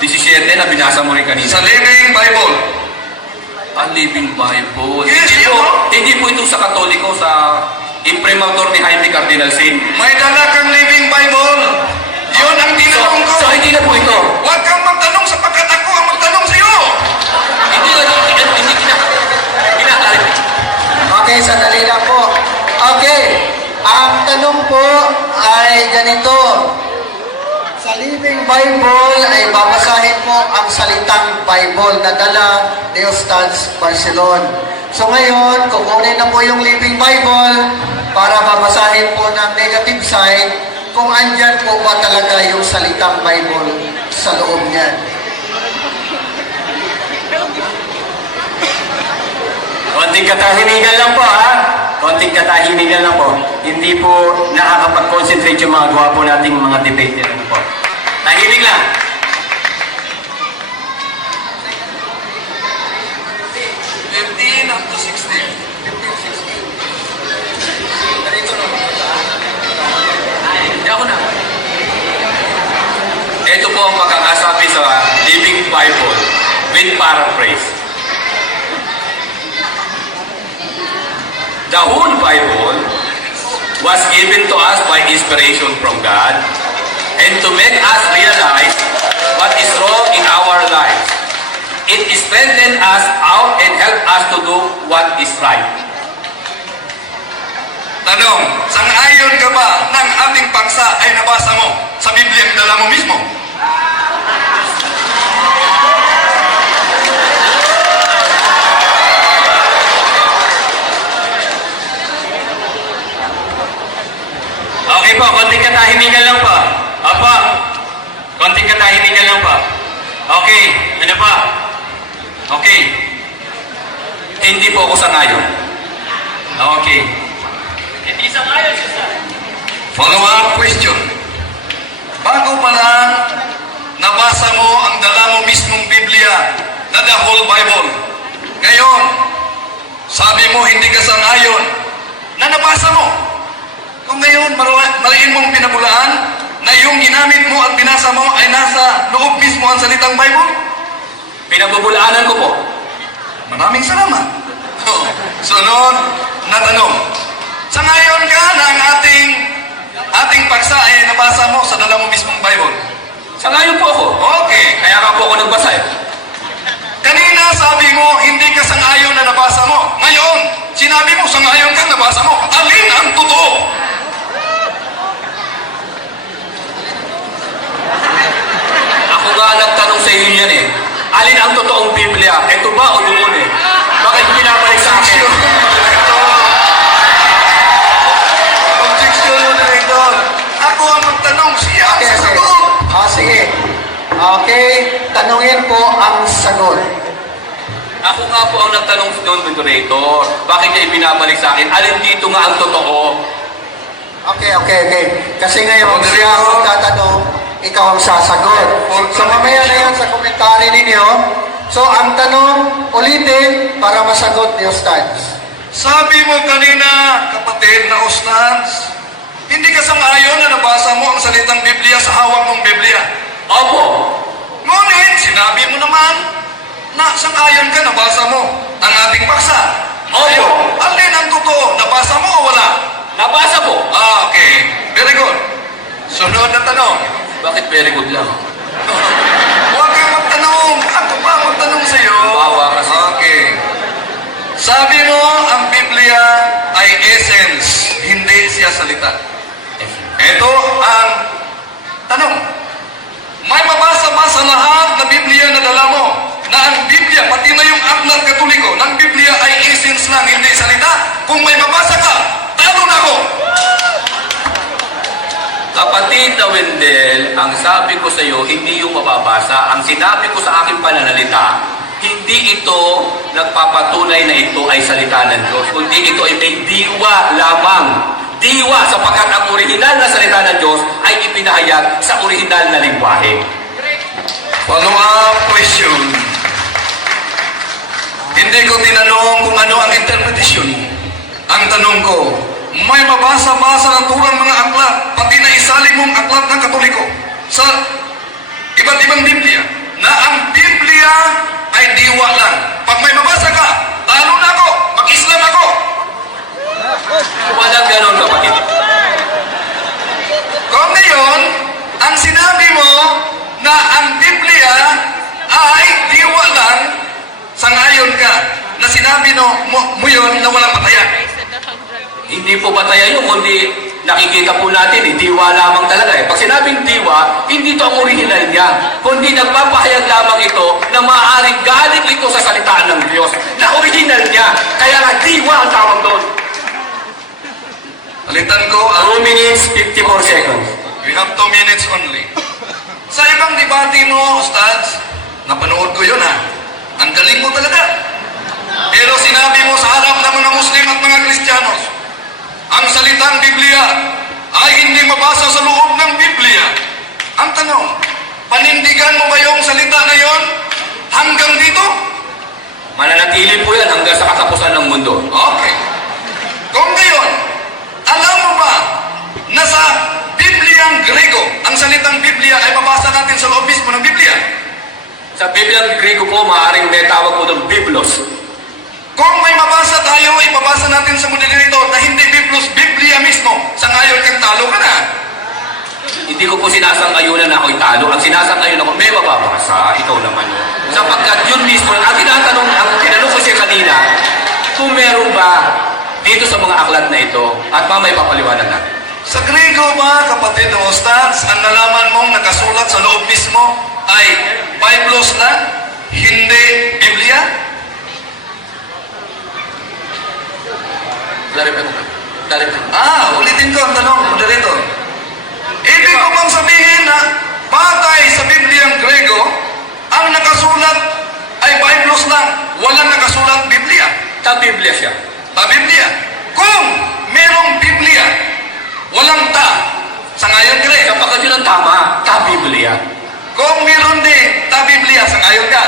17 na binasa mo rin kanina. Sa Living Bible. Ang Living Bible. Yes, hindi, yun, po, no? hindi po ito sa Katoliko, sa imprimatur ni Jaime Cardinal Sin. May dala kang Living Bible. Yun ang tinanong ko. So, hindi na po ito. Huwag kang magtanong sapagkat ako ang magtanong sa iyo. Hindi kinakalit. Okay, sandali lang po. Okay, ang tanong po ay ganito. Sa Living Bible ay babasahin mo ang salitang Bible na dala ni Ustaz Barcelon. So ngayon, kukunin na po yung Living Bible para babasahin po ng negative side kung andyan po ba talaga yung salitang Bible sa loob niyan. Konting katahimikan lang po, ha? Konting katahimikan lang po. Hindi po nakakapag-concentrate yung mga gawa po nating mga debater. Ano po? Tahimik lang. Up to 16. Hindi ako na. Ito po ang pagkakasabi sa Living Bible with paraphrase. The whole Bible was given to us by inspiration from God and to make us realize what is wrong in our lives. It strengthens us out and helps us to do what is right. Tanong, sang-ayon ka ba ng ating paksa ay nabasa mo sa Biblia ang dala mo mismo? Okay po, konting katahimikan lang po. Opo. Konting katahimikan lang po. Okay, ano pa? Okay. Hindi po ako sangayon. Okay. Hindi sa ngayon, sister. Follow-up question. Bago pa lang nabasa mo ang dala mo mismong Biblia na the whole Bible. Ngayon, sabi mo hindi ka sang-ayon na nabasa mo. Kung ngayon maliin mong pinabulaan na yung ginamit mo at binasa mo ay nasa loob mismo ang salitang Bible, Pinagbubulaanan ko po. maraming salamat. Sunod na tanong. Sa ngayon ka na ang ating paksa ay nabasa mo sa dala mo mismong Bible. Sangayon po ako. Okay. Kaya nga po ako nagbasa eh. Kanina sabi mo, hindi ka sang-ayon na nabasa mo. Ngayon, sinabi mo, sang-ayon ka nabasa mo. Alin ang totoo? Ako nga nagtanong sa inyo yan eh. Alin ang totoong Biblia? Ito ba o doon eh? Bakit pinabalik sa akin? Objection. tanungin po ang sagot. Ako nga po ang nagtanong doon, moderator. Bakit niya ibinabalik sa akin? Alin dito nga ang totoo? Okay. Kasi ngayon, siya ang tatanong, ikaw ang sasagot. So mamaya na yan sa komentary ninyo. So ang tanong, ulitin para masagot ni Ustads. Sabi mo kanina, kapatid na Ustads, hindi ka sang-ayon na nabasa mo ang salitang Biblia sa hawak mong Biblia. Opo. Ngunit, sinabi mo naman na sang-ayon ka, nabasa mo ang ating paksa. Opo. Alin ang totoo? Nabasa mo o wala? Nabasa po. Okay. Very good. Sunod na tanong. Bakit very good lang? Huwag kang magtanong. Ako pa magtanong sa iyo. Bawa kasi. Okay. Sabi mo, ang Biblia ay essence, hindi siya salita. Ito ang tanong. May mabasa ba sa lahat na Biblia na dala mo na ang Biblia, pati na yung aklat katoliko, ng Biblia ay essence lang, hindi salita? Kung may mabasa ka, talo na ako! Kapatid na Wendell, ang sabi ko sa iyo, hindi yung mababasa. Ang sinabi ko sa aking pananalita, hindi ito nagpapatunay na ito ay salita ng Diyos, kundi ito ay may diwa lamang. Diwa sapagkat ang orihinal na salita ng Diyos ay ipinahayag sa orihinal na lingwahe. Follow-up question. Hindi ko tinanong kung ano ang interpretasyon. Ang tanong ko, may mabasa ba sa naturang mga aklat, pati na isaling mong aklat ng Katoliko, sa iba't ibang Biblia, na ang Biblia ay diwa lang. Pag may mabasa ka, talo na ako, mag-Islam ako. Walang ganon, kapatid. Kung ngayon, ang sinabi mo na ang Biblia ay diwa lang, sangayon ka, na sinabi mo yun na walang patayan. Hindi po bataya yun, kundi nakikita po natin, diwa lamang talaga eh. Pag sinabing diwa, hindi ito ang original niya, kundi nagpapahayag lamang ito na maaaring galing ito sa salitaan ng Diyos, na original niya. Kaya nga diwa ang tawag doon. Palitan ko, 2 minutes, 54 seconds. we have 2 minutes only. Sa ibang debate mo, Ustads, napanood ko yun ha. Ang galing mo talaga. Pero sinabi mo sa harap ng mga Muslim at mga Kristiyanos, ang salitang Biblia ay hindi mabasa sa loob ng Biblia. Ang tanong, panindigan mo ba yung salita na yon hanggang dito? Mananatili po yan hanggang sa katapusan ng mundo. Okay. Kung ngayon, alam mo ba na sa Bibliang Grego, ang salitang Biblia ay mabasa natin sa loob mismo ng Biblia? Sa Bibliang Griego po, maaaring may tawag po doon Biblos. Kung may mabasa tayo, ipabasa natin sa moderator na hindi Biblos, Biblia mismo, sa ngayon kang talo ka na. Hindi ko po sinasang-ayunan na ako'y talo. Ang sinasang-ayunan ako, may mababasa. Ikaw naman yun. Sapagkat yun mismo, ang tinanong ko siya kanina, kung meron ba dito sa mga aklat na ito, at mamay papaliwanag natin. Sa Grego ba, kapatid o Ustads, ang nalaman mong nakasulat sa loob mismo ay Biblos lang, hindi Biblia? Clarify ko. Ulitin ko ang tanong, moderator. Ibig ko bang sabihin na batay sa Bibliang Grego, ang nakasulat ay Biblos lang, walang nakasulat Biblia? Ta Biblia siya. Biblia. Kung merong Biblia, walang sa ngayon ka rin. Kapag yun ang tama, ta Biblia. Kung meron din, Biblia, sa ngayon ka.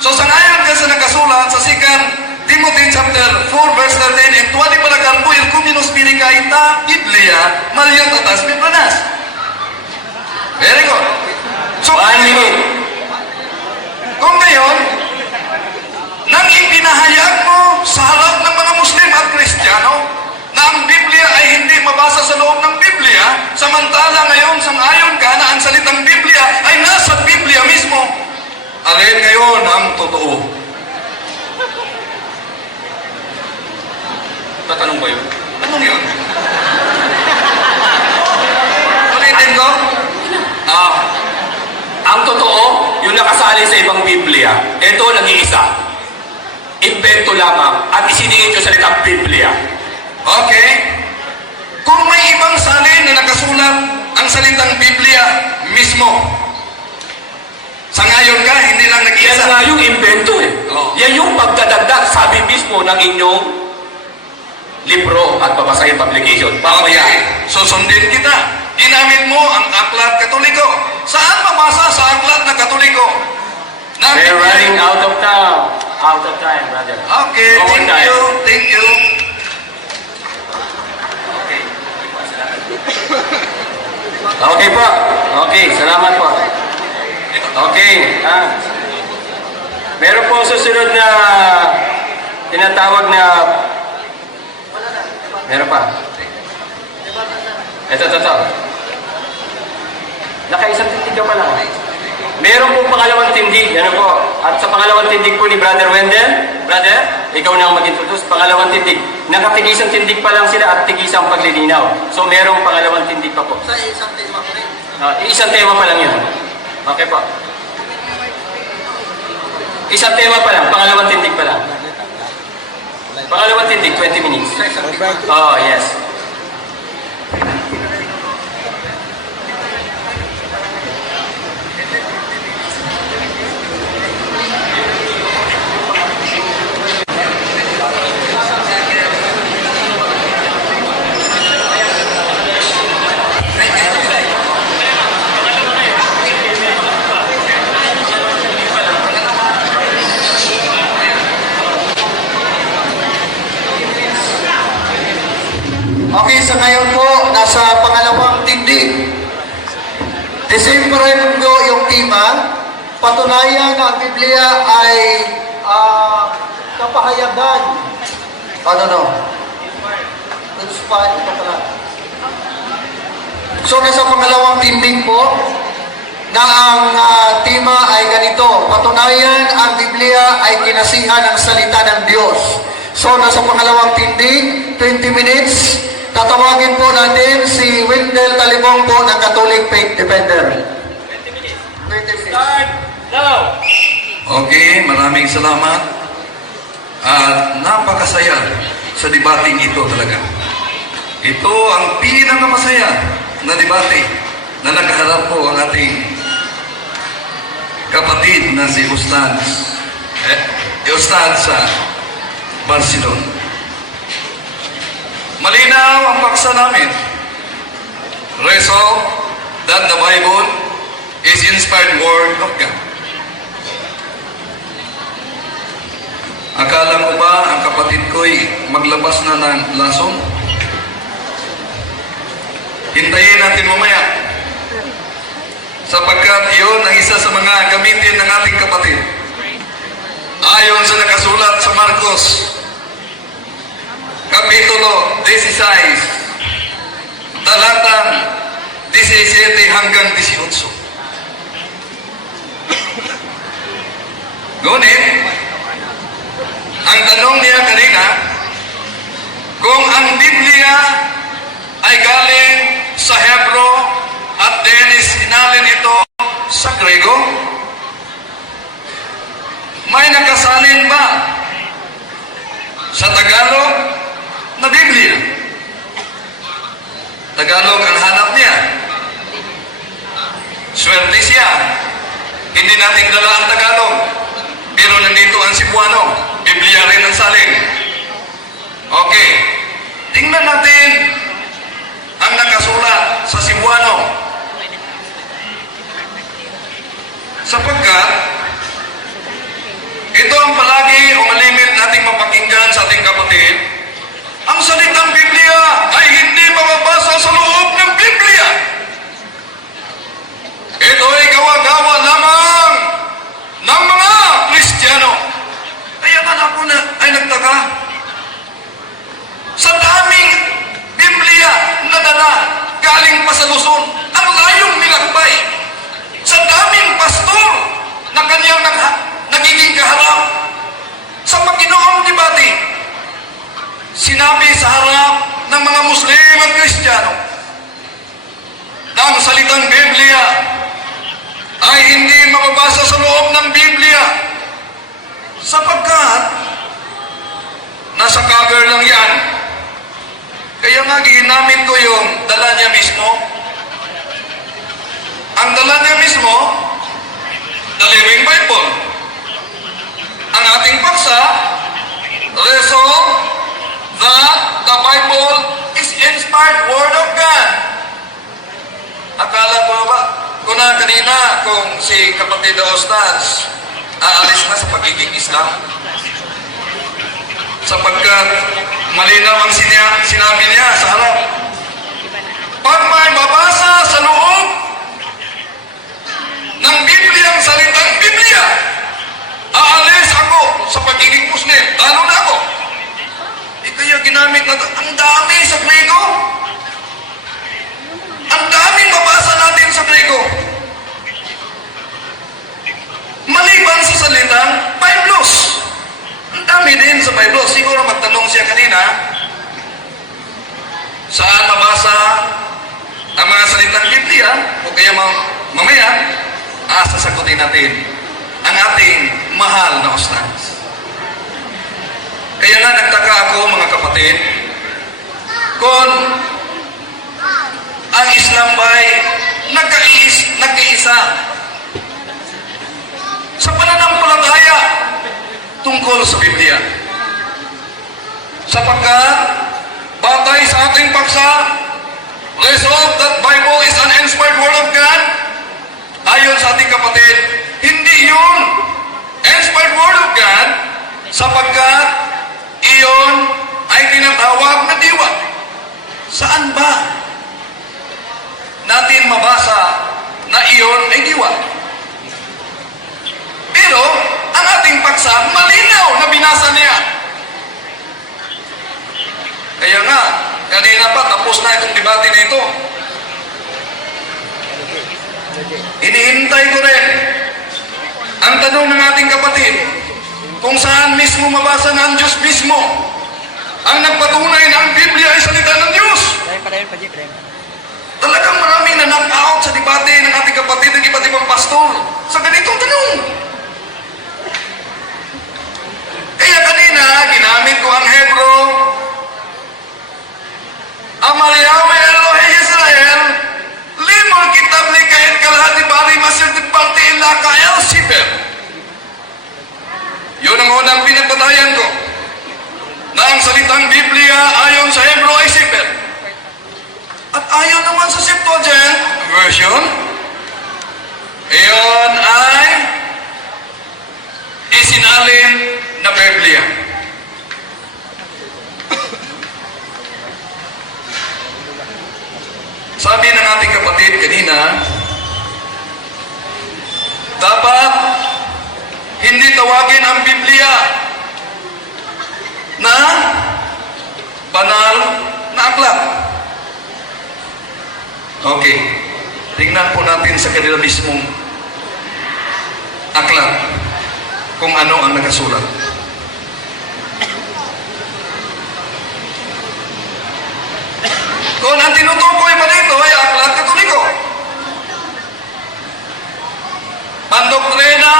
So sa ngayon ka sa nakasulat sa 2 Timothy chapter 4 verse 13, en tuwali palagarpo il cumino spirica ita Biblia, maliot atas Bibranas. Very good. So, 1 minute. kung ngayon, nang ipinahayag mo sa harap ng mga Muslim at Kristiyano na ang Biblia ay hindi mabasa sa loob ng Biblia, samantala ngayon sang-ayon ka na ang salitang Biblia ay nasa Biblia mismo, alin ngayon ang totoo? Tatanong ba yun? Anong yun? Ulitin ko? Ang totoo, yung nakasali sa ibang Biblia, ito nag-iisa. Invento lamang at isiningit yung salitang Biblia. Okay. Kung may ibang salin na nakasulat ang salitang Biblia mismo, Sa ngayon ka, hindi lang Yan nag-iisa. nga yung invento eh. Oo. Yan yung pagdadagdag, sabi mismo ng inyong libro at babasahin publication. Mamaya. Okay, susundin kita. Ginamit mo ang aklat Katoliko. Saan mabasa sa aklat na Katoliko? Na We're running out of time, brother. Okay, One more thank time. you, thank you. Okay po. Okay, salamat po. Okay. Meron po susunod na tinatawag na... Meron pa. Ito. Nakaisang tindig ka pa lang. Meron po pangalawang tindig. Ano po? At sa pangalawang tindig po ni Brother Wendell, brother, ikaw na ang mag-introduce. Pangalawang tindig. Nakatigisang tindig pa lang sila at tigisang paglilinaw. So merong pangalawang tindig pa po. Sa isang tema ko rin. Isang tema pa lang yun. Okay po. Isang tema pa lang. Pangalawang tindig pa lang. Pangalawang tindig, 20 minutes. Oh, yes. Okay, sa ngayon po, nasa pangalawang tindig. December po yung tema. Patunayan na ang Biblia ay kapahayagan. Ano no? Inspired ito pala. So, nasa pangalawang tindig po, na ang tema ay ganito. Patunayan ang Biblia ay kinasihan ng salita ng Diyos. So, nasa pangalawang tindig, 20 minutes. Tatawagin po natin si Wendell Talibong po ng Catholic Faith Defender. 20 minutes. Start now! Okay, maraming salamat. At napakasaya sa debating ito talaga. Ito ang pinakamasaya na debate na nakaharap po ang ating kapatid na si Ustad sa Barcelona. Malinaw ang paksa namin. Resolve that the Bible is inspired word of God. Akala mo ba ang kapatid ko'y maglabas na ng lason? Hintayin natin mamaya. Sapagkat iyon ang isa sa mga gamitin ng ating kapatid. Ayon sa nakasulat sa Marcos, Kapitulo 16, talatang 17 hanggang 18. Ngunit, ang tanong niya kanina, kung ang Biblia ay galing sa Hebro at Dennis inalin ito sa Grego, may nakasalin ba sa Tagalog na Biblia? Tagalog ang hanap niya. Swerte siya. Hindi natin dala ang Tagalog. Pero nandito ang Cebuano. Biblia rin ang salin. Okay. Tingnan natin ang nakasulat sa Cebuano. Sapagkat ito ang palagi o malimit nating mapakinggan sa ating kapatid. Ang salitang Biblia ay hindi mababasa sa loob ng Biblia. Ito ay gawa-gawa lamang ng mga Kristiyano. Kaya ako na ay nagtaka. Sa daming Biblia na dala galing pa sa Luzon, ang layong nilakbay. Sa daming pastor na kanyang nagiging kaharap sa Panginoong debate, sinabi sa harap ng mga Muslim at Kristiyano na ang salitang Biblia ay hindi mababasa sa loob ng Biblia sapagkat nasa cover lang yan. Kaya nga ginamit ko yung dala niya mismo. Ang dala niya mismo, The kanina kung si kapatid Ostaz aalis na sa pagiging Islam. Sapagkat malinaw ang sinabi niya sa harap. Pag may mabasa sa loob ng Biblia ang salitang Biblia, aalis ako sa pagiging Muslim. Lalo na ako. Kaya ginamit na ang dami sa Grego. Ang daming mabasa natin sa Grego. Maliban sa salitang Biblos. Ang dami din sa Biblos. Siguro magtanong siya kanina, saan mabasa ang mga salitang Biblia? O kaya mamaya, sasagutin natin ang ating mahal na Ustaz. Kaya nga nagtaka ako mga kapatid, kung ang Islam ba'y nagkaisa sa pananampalataya tungkol sa Biblia. Sapagkat batay sa ating paksa, resolve that Bible is an inspired word of God, ayon sa ating kapatid, hindi yun inspired word of God sapagkat iyon ay tinatawag na diwa. Saan ba natin mabasa na iyon ay diwa? Pero ang ating paksa, malinaw na binasa niya. Kaya nga, kanina pa tapos na itong debate dito. Inihintay ko rin ang tanong ng ating kapatid, kung saan mismo mabasa na ang Diyos mismo ang nagpatunay na ang Biblia ay salita ng Diyos. Talagang maraming na-knock-out sa debate ng ating kapatid ng iba't ibang pastor sa ganitong tanong. Kaya kanina, ginamit ko ang Hebro, Amar Yahweh Elohei Israel, limol kitab likayin kalahat ni Bari Masir di Parte Ilaka El Siper. Yun ang unang pinagbatayan ko, na ang salitang Biblia ayon sa Hebro ay Siper. At ayon naman sa Septuagint version, iyon ay isinalin na Biblia. Sabi ng ating kapatid kanina, dapat hindi tawagin ang Biblia na banal na aklat. Okay, tingnan po natin sa kanila mismong aklat kung ano ang nakasulat. Kung ang tinutukoy pa dito ay aklat Katoliko. Pandoktrina,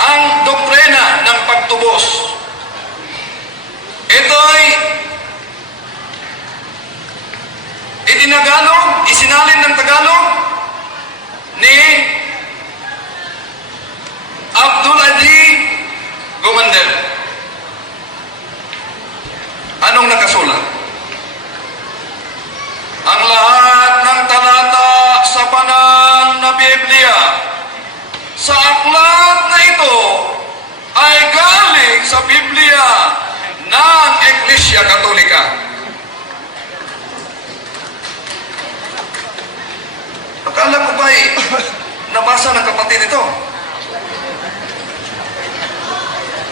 ang doktrina ng pagtubos. Ito'y itinagalog, isinalin ng Tagalog ni Abdul Adi Gumander. Anong nakasulat? Ang lahat ng talata sa banal na Biblia sa aklat na ito ay galing sa Biblia ng Iglesia Katolika. Akala ko ba'y nabasa ng kapatid ito?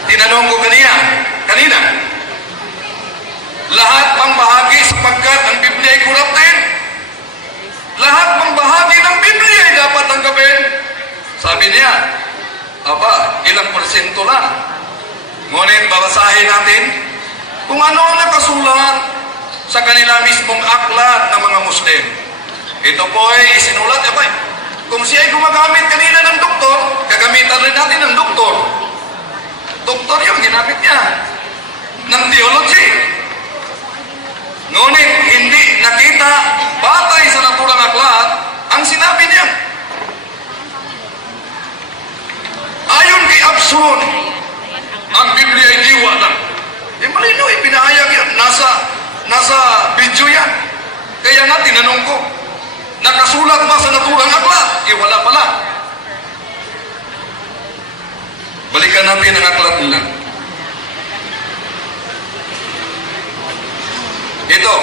Tinanong ko kanina, lahat pang bahagi sapagkat ang Biblia ay corrupted, lahat pang bahagi ng Biblia ay dapat tanggapin. Sabi niya, ilang porsyento lang. Ngunit babasahin natin kung ano ang nakasulat sa kanila mismong aklat ng mga Muslim. Ito po ay isinulat, kung siya ay gumagamit kanina ng doktor, gagamitan rin natin ng doktor. Doktor yung ginamit niya ng theology. Ngunit hindi nakita batay sa naturang aklat ang sinabi niya. Ayon kay Absun, ang Biblia ay diwa lang. Malino, pinahayag yan. Nasa video yan. Kaya nga tinanong ko, Nakasulat ba sa naturang aklat? Wala pala. Balikan natin ang aklat nila. Ito.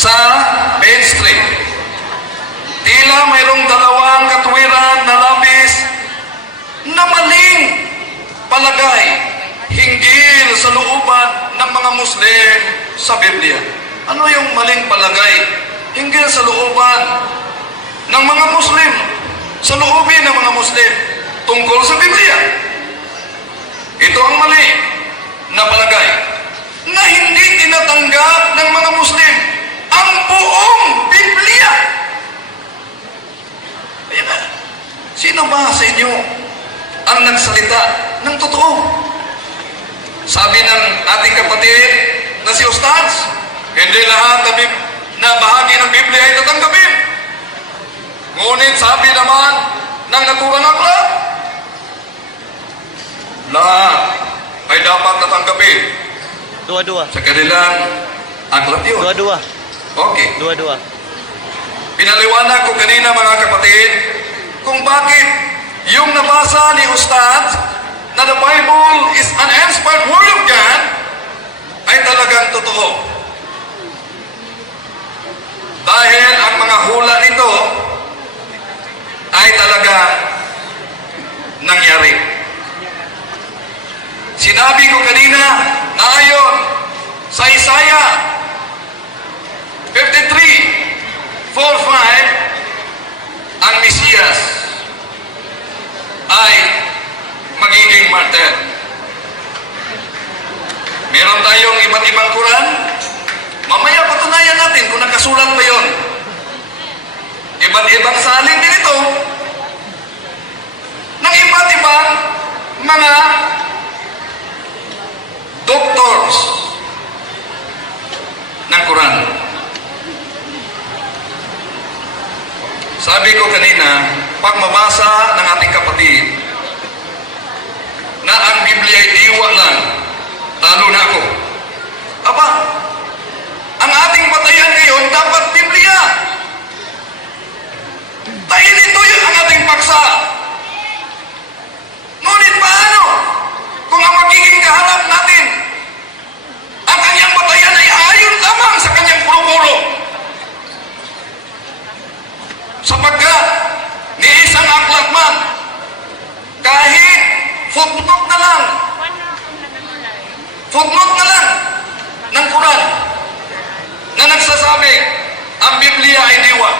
Sa page 3, tila mayroong dalawang katuwiran na labis na maling palagay hinggil sa looban ng mga Muslim sa Biblia. Ano yung maling palagay hinggil sa looban ng mga Muslim, sa loobin ng mga Muslim tungkol sa Biblia? Ito ang mali na palagay na hindi tinatanggap ng mga Muslim ang buong Biblia. Ayan na. Sino ba sa inyo ang nagsalita ng totoo? Sabi ng ating kapatid na si Ustaz, hindi lahat na bahagi ng Biblia ay tatanggapin. Ngunit sabi naman ng naturang aklat, lahat ay dapat natanggapin. Dua-dua. Sa kanilang aklat yun. Dua-dua. Okay. Dua-dua. Pinaliwanag ko kanina mga kapatid kung bakit yung nabasa ni Ustad na the Bible is an inspired word of God ay talagang totoo. Dahil ang mga hula nito ay talaga nangyari. Sinabi ko kanina na ayon sa Isaiah 53:4-5, ang Mesiyas ay magiging martyr. Meron tayong iba't ibang Quran. Mamaya patunayan natin kung nakasulat ba yun. Iba't ibang salin din ito ng iba't ibang mga doctors ng Quran. Sabi ko kanina, pag mabasa ng ating kapatid na ang Biblia ay diwa lang, lalo na ako. Aba, ang ating batayan ngayon dapat Biblia. Dahil ito yung ang ating paksa. Ngunit paano kung ang magiging kaharap natin, ang kanyang batayan ay ayon lamang sa kanyang puro-puro? Sapagkat ni isang aklat man, kahit footnote na lang ng Quran na nagsasabi ang Biblia ay diwa,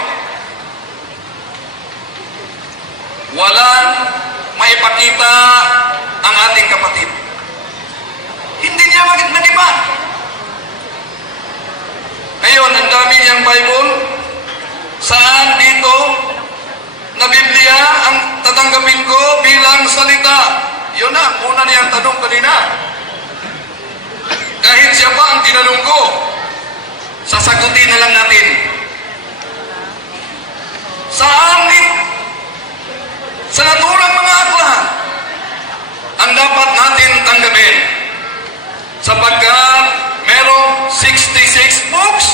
walang maipakita ang ating kapatid. Hindi niya magiba. Ngayon, ang dami niyang Bible. Saan dito na Biblia ang tatanggapin ko bilang salita? Yun na, una niyang tanong kanina. Kahit siya pa ang tinanong ko, sasagutin na lang natin. Saan sa naturang mga aklat ang dapat natin tanggapin? Sapagkat merong 66 books,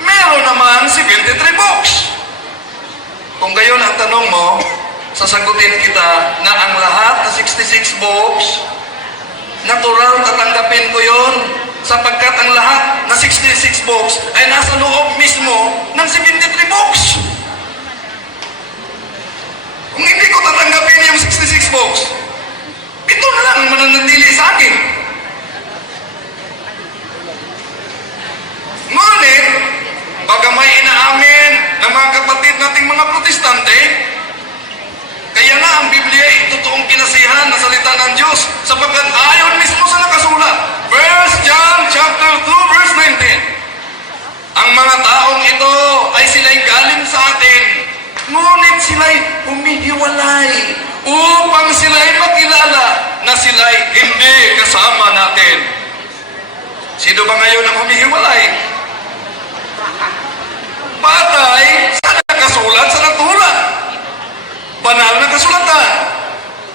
meron naman 73 books. Kung gayon ang tanong mo, sasagutin kita na ang lahat na 66 books, natural tatanggapin ko yon sapagkat ang lahat na 66 books ay nasa loob mismo ng 73 books. Kung hindi ko tatanggapin yung 66 books, ito na lang ang mananatili sa akin. Ngunit, bagamay inaamin ng mga kapatid nating mga protestante, kaya nga ang Biblia ay totoong kinasihan na salita ng Diyos sapagkat ayon mismo sa nakasulat. 1 John chapter 2 verse 19. Ang mga taong ito ay sila'y galing sa atin, ngunit sila'y humihiwalay upang sila'y makilala na sila'y hindi kasama natin. Sino ba ngayon ang humihiwalay? Batay sa nakasulat sa natural. Banal na kasulatan.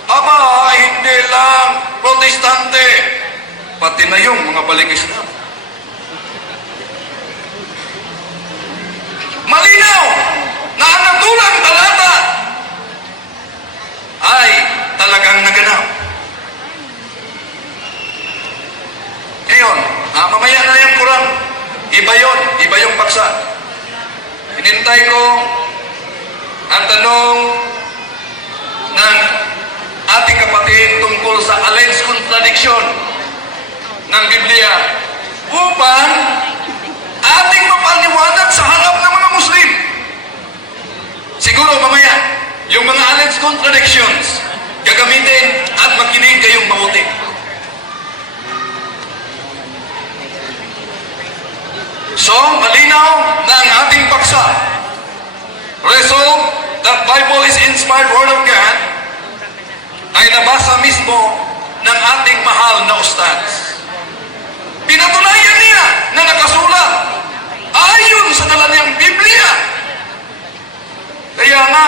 Aba, hindi lang protestante, pati na yung mga balik Islam. ang tanong ng ating kapatid tungkol sa alleged contradiction ng Biblia upang ating mapaliwanag sa harap ng mga Muslim. Siguro mamaya, yung mga alleged contradictions, gagamitin at makinig kayong mabuti. So, malinaw na ang ating paksa. Resolve that Bible is inspired Word of God ay nabasa mismo ng ating mahal na ustads. Pinatunayan niya na nakasulat ayon sa dala niyang Biblia. Kaya nga,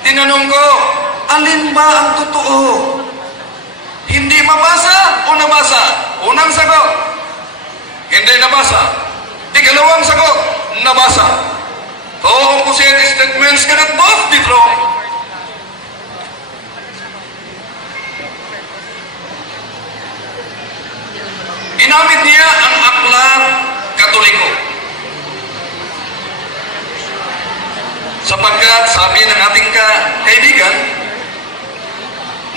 tinanong ko, alin ba ang totoo? Hindi mabasa o nabasa? Unang sagot, hindi nabasa. Ikalawang sagot, nabasa. Toong kusiyete statements cannot both be true. Ginamit niya ang aklat Katoliko. Sapagkat sabi ng ating kaibigan,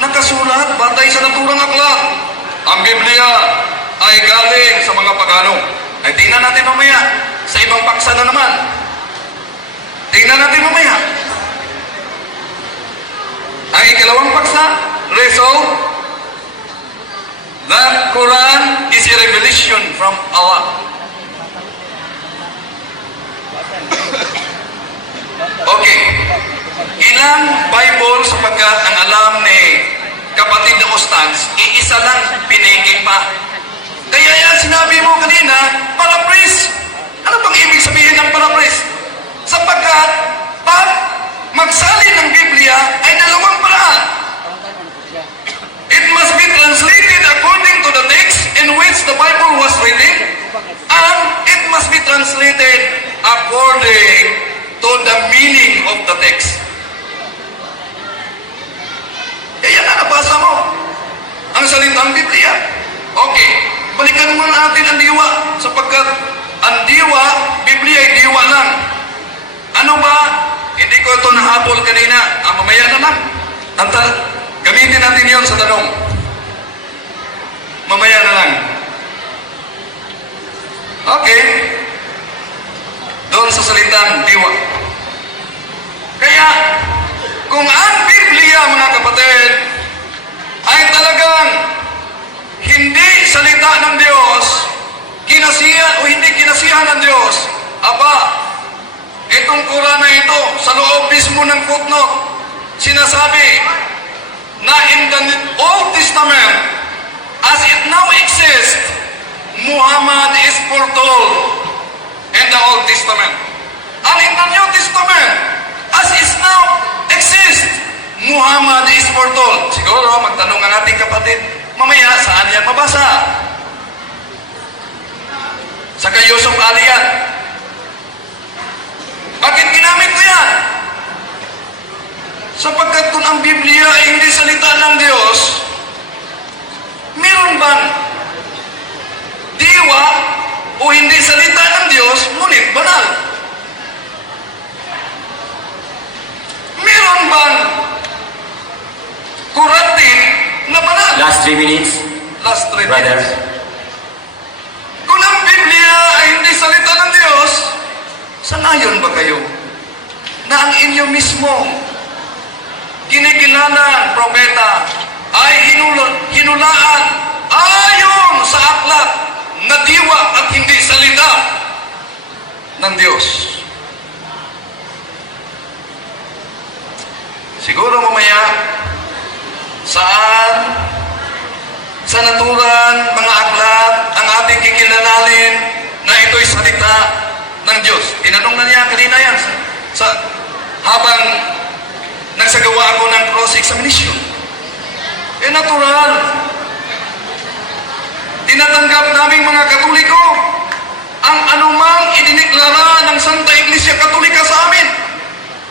nakasulat batay sa naturang aklat. Ang Biblia ay galing sa mga pagano. Ay tingnan natin mamaya sa ibang paksa na naman. Tingnan natin mamaya. Ang ikalawang paksa, resolve that Quran is a revelation from Allah. Okay. Ilang Bible sapagkat ang alam ni kapatid na Ustans, iisa lang piniging pa. Kaya yan sinabi mo kanina, paraphrase. Ano bang ibig sabihin ng paraphrase? Sapagkat pag magsalin ng Biblia ay dalawang paraan. It must be translated according to the text in which the Bible was written, and it must be translated according to the meaning of the text. Kaya na nabasa mo ang salitang Biblia. Okay, balikan mo natin ang diwa sapagkat ang diwa, Biblia ay diwa lang. Ano ba? Hindi ko ito nahabol kanina. Mamaya na lang. Gamitin natin yon sa tanong. Mamaya na lang. Okay. Doon sa salitang diwa. Kaya, kung ang Biblia, mga kapatid, ay talagang hindi salita ng Diyos, kinasihan o hindi kinasihan ng Diyos, aba, itong Quran na ito, sa loob mismo ng footnote, sinasabi na in the Old Testament, as it now exists, Muhammad is foretold in the Old Testament. And in the New Testament, as it now exists, Muhammad is foretold. Siguro, magtanong ang ating kapatid, mamaya, saan yan mabasa? Sa kay Yusuf Ali yan. Bakit ginamit ko yan? Sapagkat kung ang Biblia ay hindi salita ng Diyos, meron bang diwa o hindi salita ng Diyos, ngunit banal? Meron bang corrupted na banal? Last 3 minutes, Last 3 brother. minutes. Kung ang Biblia ay hindi salita ng Diyos, sangayon ba kayo na ang inyo mismo kinikilala propeta ay hinulaan ayon sa aklat na diwa at hindi salita ng Diyos? Siguro mamaya saan sa naturan mga aklat ang ating kikilanalin na ito'y salita ng Diyos. Tinanong na niya kanina yan habang nagsagawa ako ng cross-examination. Natural. Tinatanggap naming mga Katoliko ang anumang idiniklara ng Santa Iglesia Katolika sa amin.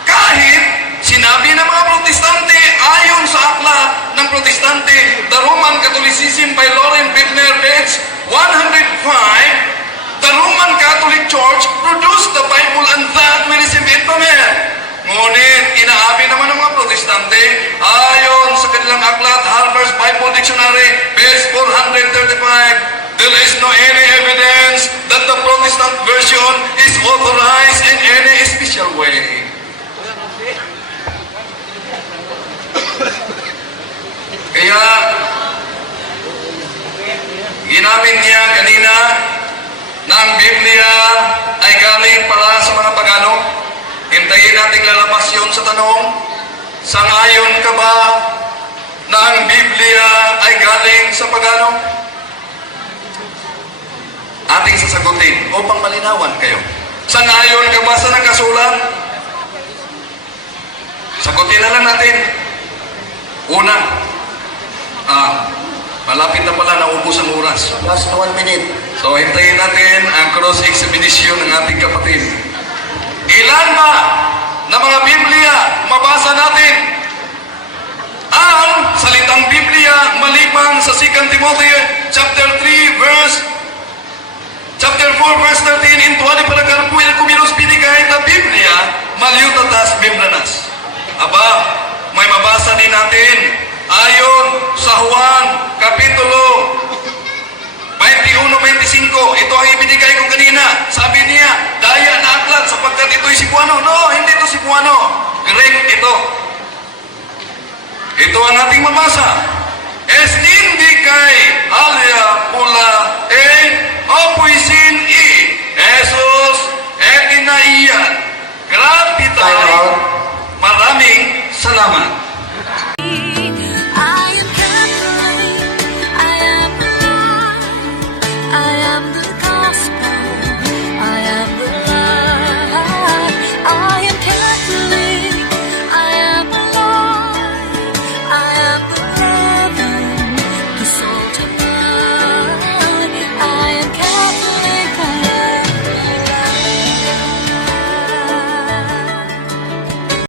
Kahit sinabi ng mga Protestante ayon sa aklat ng Protestante, the Roman Catholicism by Loren Bittner, page 105, the Roman Catholic Church produced the Bible and that we receive it from here. relasyon sa tanong, sangayon ka ba na ang Biblia ay galing sa pagano? Ating sasagutin upang malinawan kayo. Sangayon ka ba sa nakasulat? Sagutin na lang natin. Una, malapit na pala naubos ang oras. Last 1 minute. So, hintayin natin ang cross-examination ng ating kapatid. Ilan ba na mga Biblia mabasa natin? Ang salitang Biblia maliban sa 2 Timothy chapter 4 verse 13 into ani para karpuil kumilos pinigay na Biblia maliutatas membranas. Aba, may mabasa din natin ayon sa Juan kapitulo 21-25. Ito ang ibinigay ko kanina. Sabi niya, daya na aklat sapagkat ito'y Cebuano. No, hindi ito Cebuano. Greek ito. Ito ang ating mamasa. Es indicay alia pula opuisin i Jesus et inaian